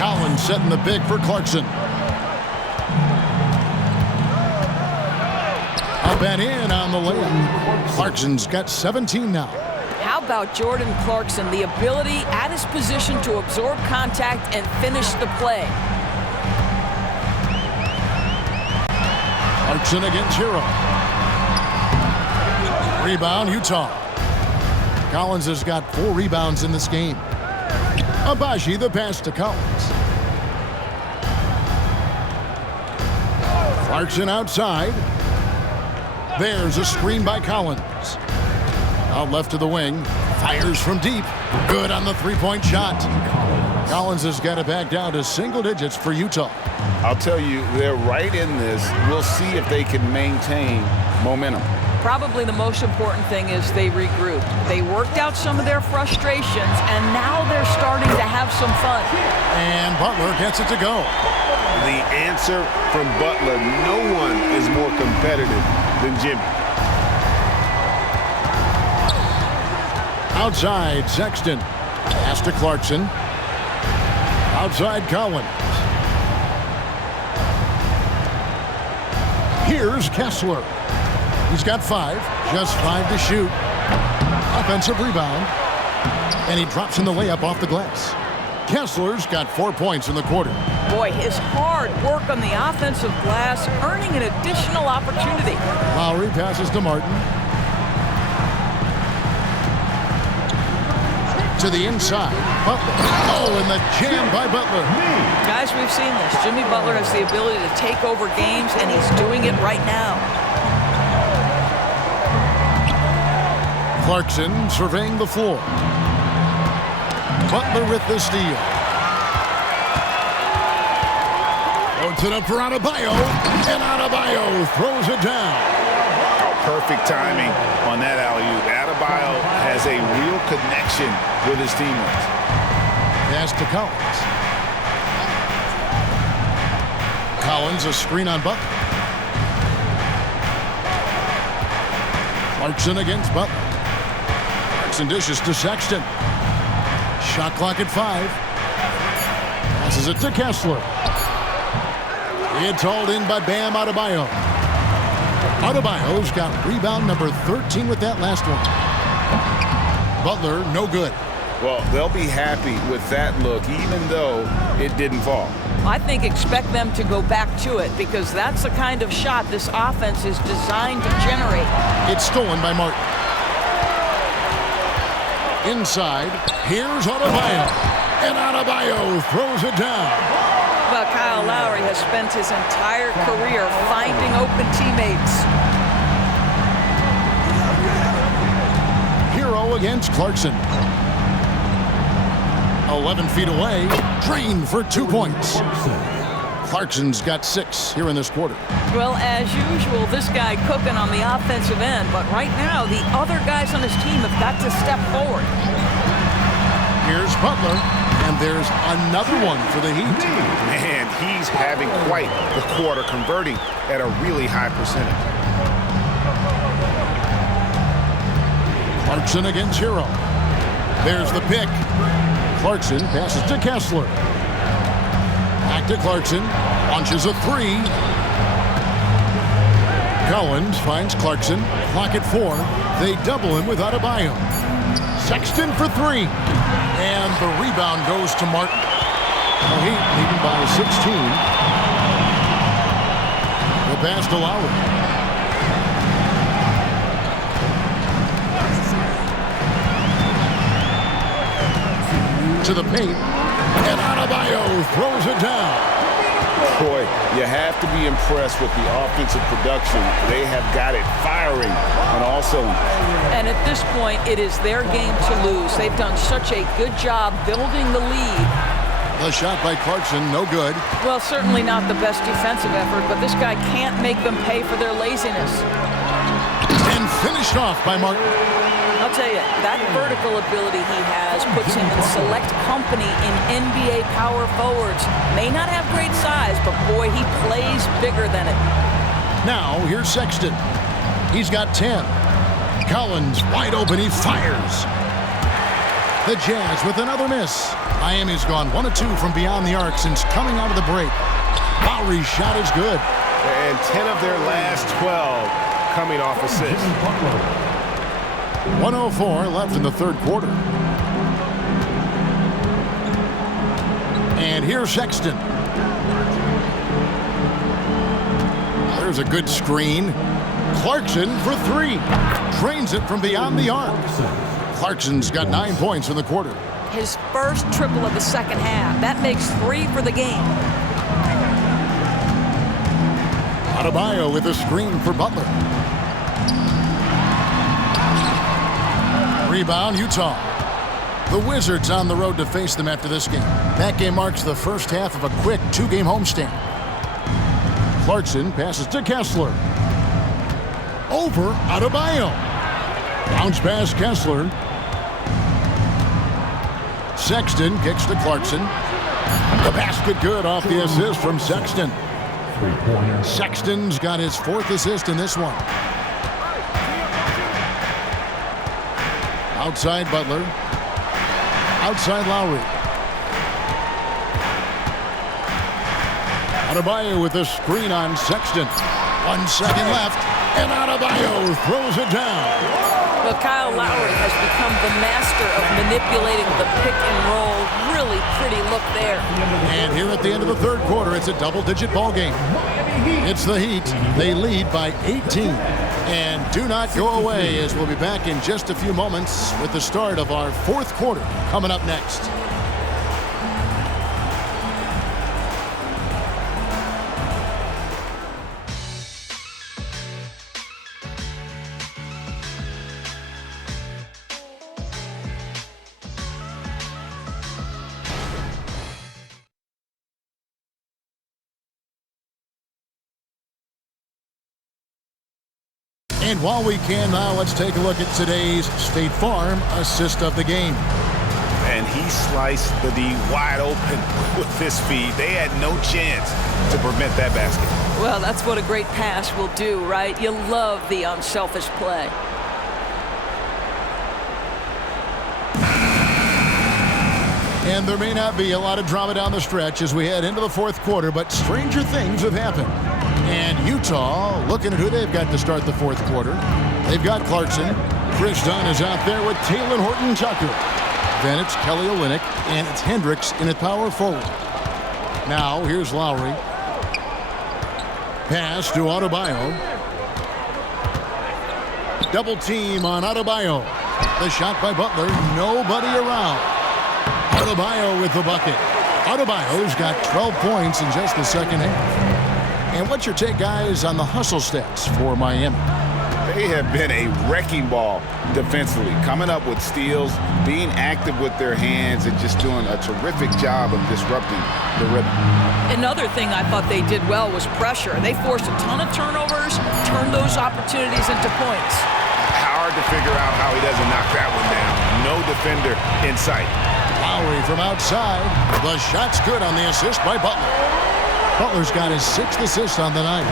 Collins setting the big for Clarkson. Up and in on the layup. Clarkson's got 17 now. How about Jordan Clarkson? The ability at his position to absorb contact and finish the play. Clarkson against Hero. Rebound, Utah. Collins has got 4 rebounds in this game. Abaji the pass to Collins. Clarkson outside. There's a screen by Collins. Out left to the wing. Fires from deep. Good on the three-point shot. Collins has got it back down to single digits for Utah. I'll tell you, they're right in this. We'll see if they can maintain momentum. Probably the most important thing is they regrouped. They worked out some of their frustrations, and now they're starting to have some fun. And Butler gets it to go. The answer from Butler, no one is more competitive than Jimmy. Outside, Sexton. Pass to Clarkson. Outside, Collins. Here's Kessler. He's got 5, just 5 to shoot. Offensive rebound. And he drops in the layup off the glass. Kessler's got 4 points in the quarter. Boy, his hard work on the offensive glass, earning an additional opportunity. Lowry passes to Martin. To the inside. Butler. Oh, and the jam by Butler. Guys, we've seen this. Jimmy Butler has the ability to take over games, and he's doing it right now. Clarkson surveying the floor. Butler with the steal. Puts it up for Adebayo, and Adebayo throws it down. Oh, perfect timing on that alley-oop. Adebayo has a real connection with his teammates. Pass to Collins. Collins, a screen on Butler. Clarkson against Butler. Clarkson dishes to Sexton. Shot clock at 5. Passes it to Kessler. It's hauled in by Bam Adebayo. Adebayo's got rebound number 13 with that last one. Butler, no good. Well, they'll be happy with that look, even though it didn't fall. I think expect them to go back to it, because that's the kind of shot this offense is designed to generate. It's stolen by Martin. Inside, here's Adebayo. And Adebayo throws it down. Well, Kyle Lowry has spent his entire career finding open teammates. Hero against Clarkson. 11 feet away, drained for 2 points. Clarkson's got 6 here in this quarter. Well, as usual, this guy cooking on the offensive end, but right now, the other guys on his team have got to step forward. Here's Butler, and there's another one for the Heat. Man, he's having quite the quarter, converting at a really high percentage. Clarkson against Hero. There's the pick. Clarkson passes to Kessler. Back to Clarkson. Launches a 3. Collins finds Clarkson. Clock at 4. They double him with Adebayo. Sexton for 3. And the rebound goes to Martin. The Heat leading by 16. The pass to Lowry. To the paint, and Adebayo throws it down. Boy, you have to be impressed with the offensive production. They have got it firing on all cylinders. And at this point, it is their game to lose. They've done such a good job building the lead. The shot by Clarkson, no good. Well, certainly not the best defensive effort, but this guy can't make them pay for their laziness. And finished off by Martin. I'll tell you, that vertical ability he has puts him in select company in NBA power forwards. May not have great size, but boy, he plays bigger than it. Now, here's Sexton. He's got 10. Collins wide open, he fires. The Jazz with another miss. Miami's gone 1 of 2 from beyond the arc since coming out of the break. Lowry's shot is good. And 10 of their last 12 coming off assists. 1:04 left in the third quarter. And here's Sexton. There's a good screen. Clarkson for 3. Drains it from beyond the arc. Clarkson's got 9 points in the quarter. His first triple of the second half. That makes 3 for the game. Adebayo with a screen for Butler. Rebound, Utah. The Wizards on the road to face them after this game. That game marks the first half of a quick 2-game homestand. Clarkson passes to Kessler. over Adebayo. Bounce pass Kessler. Sexton kicks to Clarkson. The basket good off the assist from Sexton. Sexton's got his 4th assist in this one. Outside Butler. Outside Lowry. Adebayo with a screen on Sexton. 1 second left, and Adebayo throws it down. Well, Kyle Lowry has become the master of manipulating the pick and roll. Really pretty look there. And here at the end of the 3rd quarter, it's a double-digit ball game. It's the Heat. They lead by 18. And do not go away, as we'll be back in just a few moments with the start of our 4th quarter coming up next. And while we can now, let's take a look at today's State Farm assist of the game. And he sliced the D wide open with his feed. They had no chance to prevent that basket. Well, that's what a great pass will do, right? You love the unselfish play. And there may not be a lot of drama down the stretch as we head into the 4th quarter, but stranger things have happened. And Utah, looking at who they've got to start the 4th quarter. They've got Clarkson. Chris Dunn is out there with Talen Horton-Tucker. Then it's Kelly Olynyk, and it's Hendricks in at power forward. Now, here's Lowry. Pass to Adebayo. Double team on Adebayo. The shot by Butler. Nobody around. Adebayo with the bucket. Adebayo's got 12 points in just the second half. And what's your take, guys, on the hustle stats for Miami? They have been a wrecking ball defensively, coming up with steals, being active with their hands, and just doing a terrific job of disrupting the rhythm. Another thing I thought they did well was pressure. They forced a ton of turnovers, turned those opportunities into points. Hard to figure out how he doesn't knock that one down. No defender in sight. Lowry from outside. The shot's good on the assist by Butler. Butler's got his 6th assist on the night.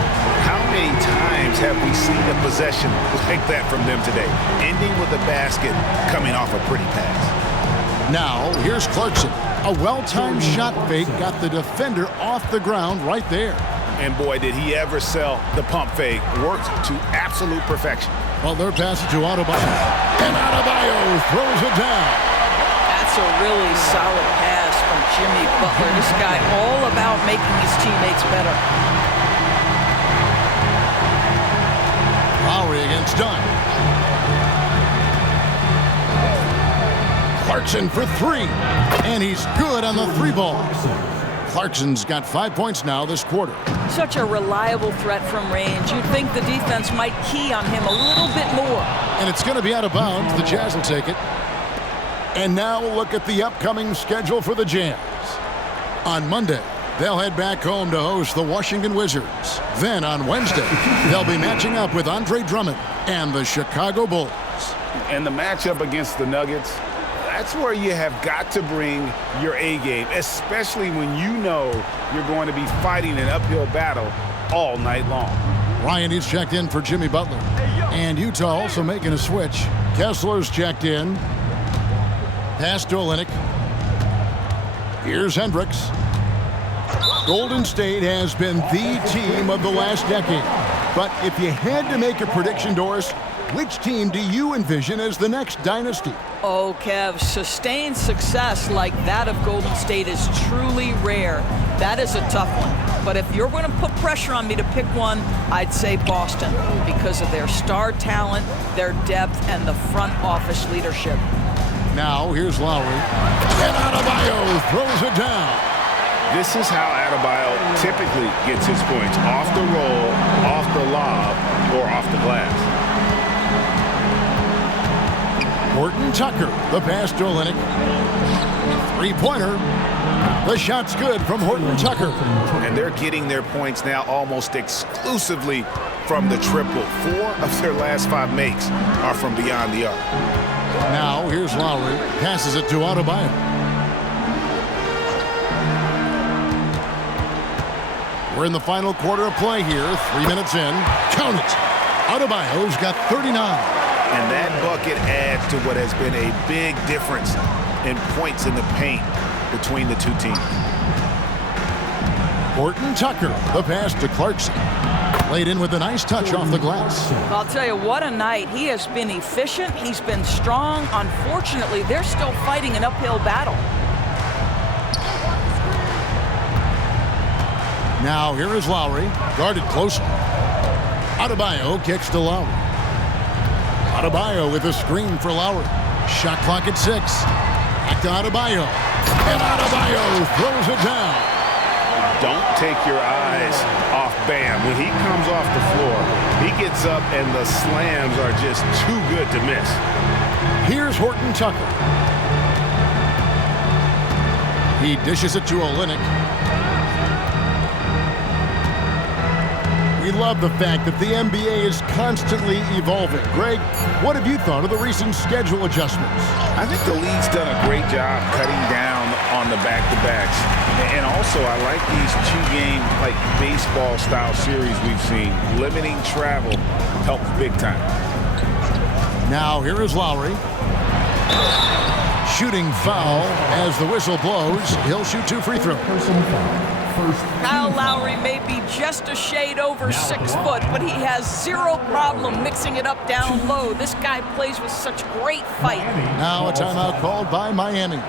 How many times have we seen a possession like that from them today, ending with a basket coming off a pretty pass? Now, here's Clarkson. A well-timed shot fake got the defender off the ground right there. And boy, did he ever sell the pump fake. Worked to absolute perfection. Butler passes to Adebayo. And Adebayo throws it down. That's a really solid pass from Jimmy Butler. This guy all about making his teammates better. Lowry against Dunn. Clarkson for 3. And he's good on the 3 ball. Clarkson's got 5 points now this quarter. Such a reliable threat from range. You'd think the defense might key on him a little bit more. And it's going to be out of bounds. The Jazz will take it. And now we'll look at the upcoming schedule for the Jazz. On Monday, they'll head back home to host the Washington Wizards. Then on Wednesday, they'll be matching up with Andre Drummond and the Chicago Bulls. And the matchup against the Nuggets, that's where you have got to bring your A game, especially when you know you're going to be fighting an uphill battle all night long. Ryan is checked in for Jimmy Butler. And Utah also making a switch. Kessler's checked in. Pass to Olynyk. Here's Hendricks. Golden State has been the team of the last decade. But if you had to make a prediction, Doris, which team do you envision as the next dynasty? Oh, Kev, sustained success like that of Golden State is truly rare. That is a tough one. But if you're going to put pressure on me to pick one, I'd say Boston because of their star talent, their depth, and the front office leadership. Now, here's Lowry. And Adebayo throws it down. This is how Adebayo typically gets his points. Off the roll, off the lob, or off the glass. Horton-Tucker, the pass to Olynyk. 3-pointer. The shot's good from Horton-Tucker. And they're getting their points now almost exclusively from the triple. 4 of their last 5 makes are from beyond the arc. Now here's Lowry. Passes it to Adebayo. We're in the final quarter of play here. 3 minutes in. Count it. Adebayo's got 39. And that bucket adds to what has been a big difference in points in the paint between the two teams. Horton Tucker, the pass to Clarkson. Laid in with a nice touch off the glass. I'll tell you, what a night. He has been efficient. He's been strong. Unfortunately, they're still fighting an uphill battle. Now here is Lowry, guarded closely. Adebayo kicks to Lowry. Adebayo with a screen for Lowry. Shot clock at 6. Back to Adebayo. And Adebayo throws it down. Don't take your eyes off Bam. When he comes off the floor, he gets up and the slams are just too good to miss. Here's Horton Tucker. He dishes it to Olynyk. We love the fact that the NBA is constantly evolving. Greg, what have you thought of the recent schedule adjustments? I think the league's done a great job cutting down on the back-to-backs. And also, I like these 2-game, like baseball-style series we've seen. Limiting travel helps big time. Now here is Lowry. Shooting foul as the whistle blows. He'll shoot 2 free throws. Kyle Lowry may be just a shade over 6 foot, but he has zero problem mixing it up down low. This guy plays with such great fight. Now a timeout called by Miami.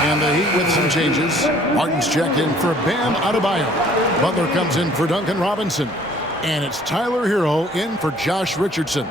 And the Heat with some changes. Martin's checked in for Bam Adebayo. Butler comes in for Duncan Robinson. And it's Tyler Hero in for Josh Richardson.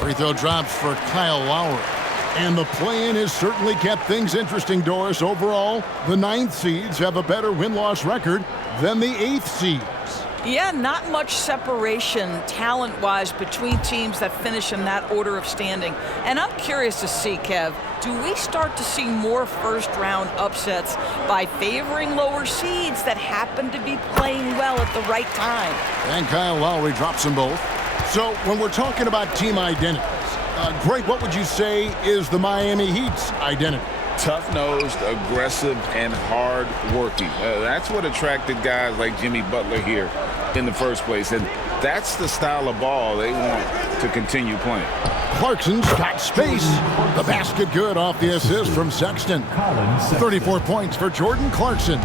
Free throw drops for Kyle Lowry. And the play-in has certainly kept things interesting, Doris. Overall, the 9th seeds have a better win-loss record than the 8th seeds. Yeah, not much separation talent-wise between teams that finish in that order of standing. And I'm curious to see, Kev, do we start to see more first-round upsets by favoring lower seeds that happen to be playing well at the right time? And Kyle Lowry drops them both. So when we're talking about team identities, Greg, what would you say is the Miami Heat's identity? Tough-nosed, aggressive, and hard-working. That's what attracted guys like Jimmy Butler here in the first place. And that's the style of ball they want to continue playing. Clarkson's got space. The basket good off the assist from Sexton. 34 points for Jordan Clarkson.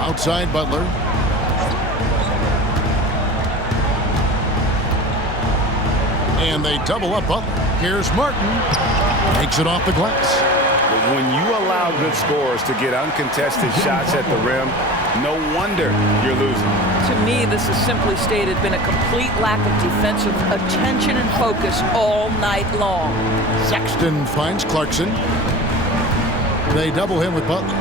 Outside Butler. And they double up Butler. Here's Martin. Makes it off the glass. when you allow good scorers to get uncontested shots at the rim, no wonder you're losing. To me, this has simply stated been a complete lack of defensive attention and focus all night long. Sexton finds Clarkson. They double him with Butler.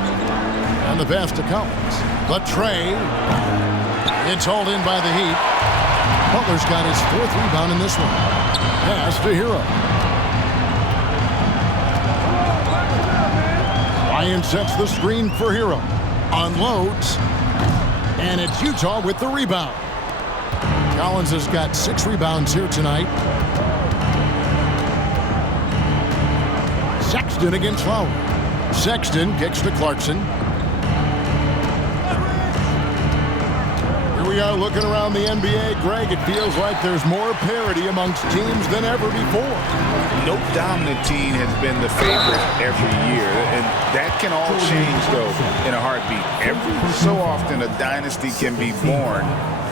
And the pass to Collins. The tray. It's hauled in by the Heat. Butler's got his 4th rebound in this one. Pass to Hero. Ryan sets the screen for Hero. Unloads. And it's Utah with the rebound. Collins has got 6 rebounds here tonight. Sexton against Lowry. Sexton kicks to Clarkson. Here we are looking around the NBA. Greg, it feels like there's more parity amongst teams than ever before. No dominant team has been the favorite every year, and that can all change, though, in a heartbeat. Every so often, a dynasty can be born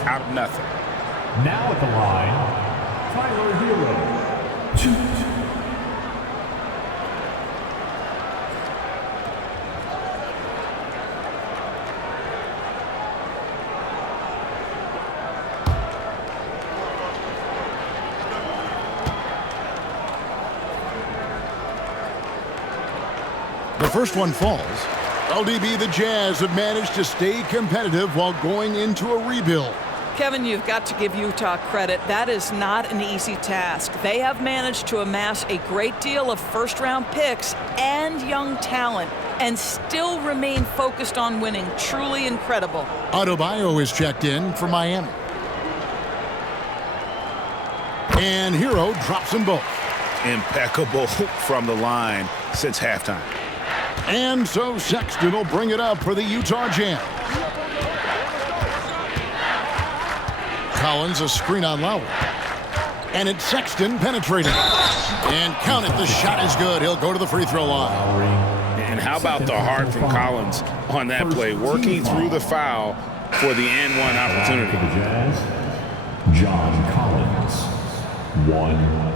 out of nothing. Now at the line, Tyler Hero. The first one falls. LDB, the Jazz have managed to stay competitive while going into a rebuild. Kevin, you've got to give Utah credit. That is not an easy task. They have managed to amass a great deal of first-round picks and young talent and still remain focused on winning. Truly incredible. Adebayo is checked in for Miami. And Hero drops them both. Impeccable from the line since halftime. And so Sexton will bring it up for the Utah Jazz. Collins, a screen on Lowry. And it's Sexton penetrating. And count it, the shot is good. He'll go to the free throw line. And how about the heart from Collins on that play, working through the foul for the and-one opportunity. For the Jazz, John Collins, 1.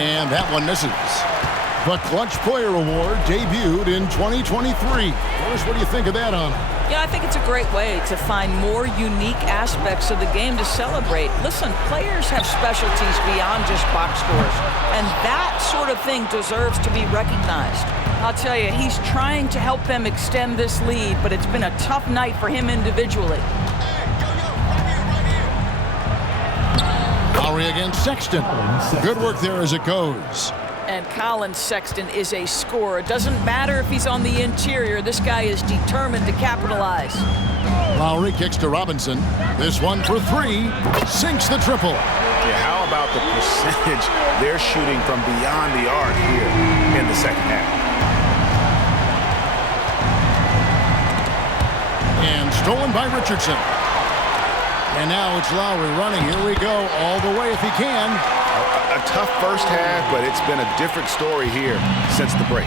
And that one misses. The Clutch Player Award debuted in 2023. What do you think of that honor? Yeah, I think it's a great way to find more unique aspects of the game to celebrate. Listen, players have specialties beyond just box scores, and that sort of thing deserves to be recognized. I'll tell you, he's trying to help them extend this lead, but it's been a tough night for him individually. Lowry against Sexton. Good work there as it goes. And Colin Sexton is a scorer. Doesn't matter if he's on the interior. This guy is determined to capitalize. Lowry kicks to Robinson. This one for 3. Sinks the triple. Yeah, how about the percentage they're shooting from beyond the arc here in the second half? And stolen by Richardson. And now it's Lowry running. Here we go, all the way if he can. A tough first half, but it's been a different story here since the break.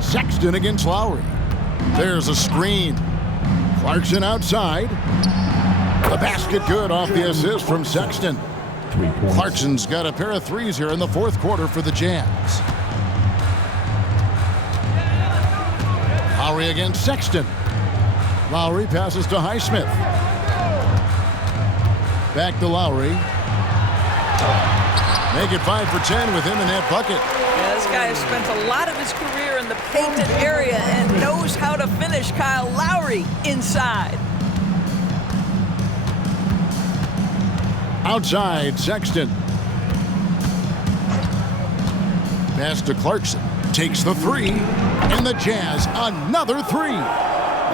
Sexton against Lowry. There's a screen. Clarkson outside. The basket good off the assist from Sexton. Clarkson's got a pair of threes here in the fourth quarter for the Jazz. Lowry against Sexton. Lowry passes to Highsmith. Back to Lowry. Make it 5 for 10 with him in that bucket. Yeah, this guy has spent a lot of his career in the painted area and knows how to finish. Kyle Lowry inside. Outside, Sexton. Pass to Clarkson. Takes the 3. And the Jazz, another 3.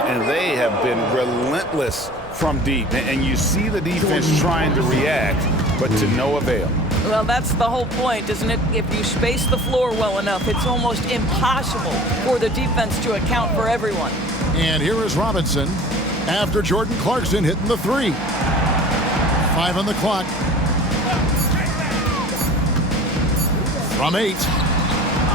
And they have been relentless from deep. And you see the defense trying to react, but to no avail. Well, that's the whole point, isn't it? If you space the floor well enough, it's almost impossible for the defense to account for everyone. And here is Robinson after Jordan Clarkson hitting the 3. 5 on the clock. From 8.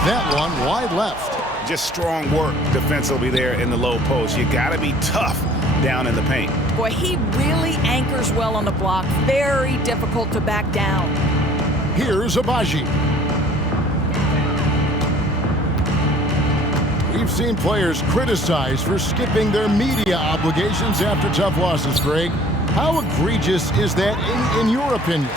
That one wide left. Just strong work defensively there in the low post. You got to be tough down in the paint. Boy, he really anchors well on the block. Very difficult to back down. Here's Abaji. We've seen players criticized for skipping their media obligations after tough losses, Greg. How egregious is that in your opinion?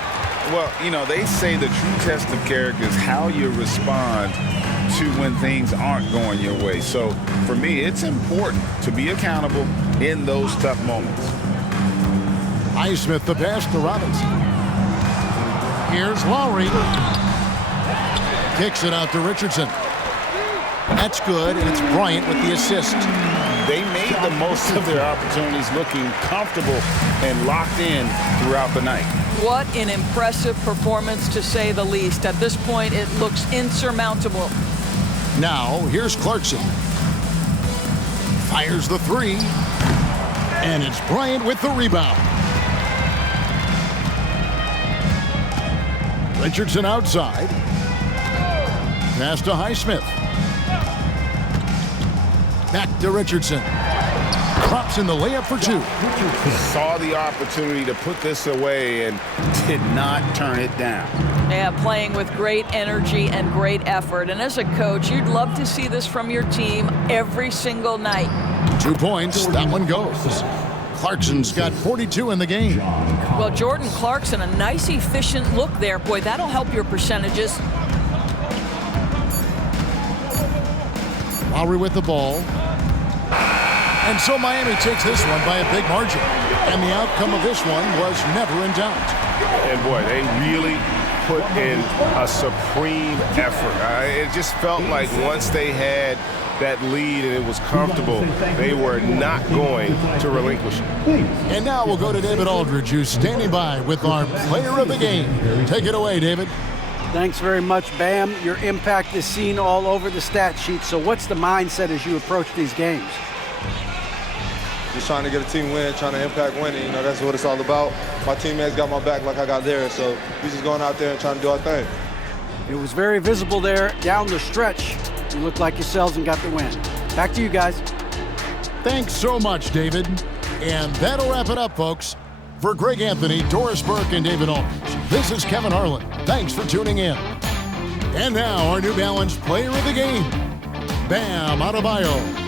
Well, you know, they say the true test of character is how you respond to when things aren't going your way. So for me, it's important to be accountable in those tough moments. Highsmith the pass to Robinson. Here's Lowry. Kicks it out to Richardson. That's good, and it's Bryant with the assist. They made the most of their opportunities, looking comfortable and locked in throughout the night. What an impressive performance, to say the least. At this point, it looks insurmountable. Now, here's Clarkson. Fires the 3. And it's Bryant with the rebound. Richardson outside. Pass to Highsmith. Back to Richardson. Drops in the layup for 2. Saw the opportunity to put this away and did not turn it down. Yeah, playing with great energy and great effort. And as a coach, you'd love to see this from your team every single night. 2 points. That one goes. Clarkson's got 42 in the game. Well, Jordan Clarkson, a nice, efficient look there. Boy, that'll help your percentages. Lowry with the ball. And so Miami takes this one by a big margin. And the outcome of this one was never in doubt. And boy, they really put in a supreme effort. It just felt like once they had that lead and it was comfortable, they were not going to relinquish it. And now we'll go to David Aldridge, who's standing by with our player of the game. Take it away, David. Thanks very much, Bam. Your impact is seen all over the stat sheet. So what's the mindset as you approach these games? Just trying to get a team win, trying to impact winning. You know, that's what it's all about. My teammates got my back like I got theirs, so we just going out there and trying to do our thing. It was very visible there down the stretch. You looked like yourselves and got the win. Back to you guys. Thanks so much, David. And that'll wrap it up, folks. For Greg Anthony, Doris Burke, and David Aldridge, this is Kevin Harlan. Thanks for tuning in. And now, our New Balance player of the game, Bam Adebayo.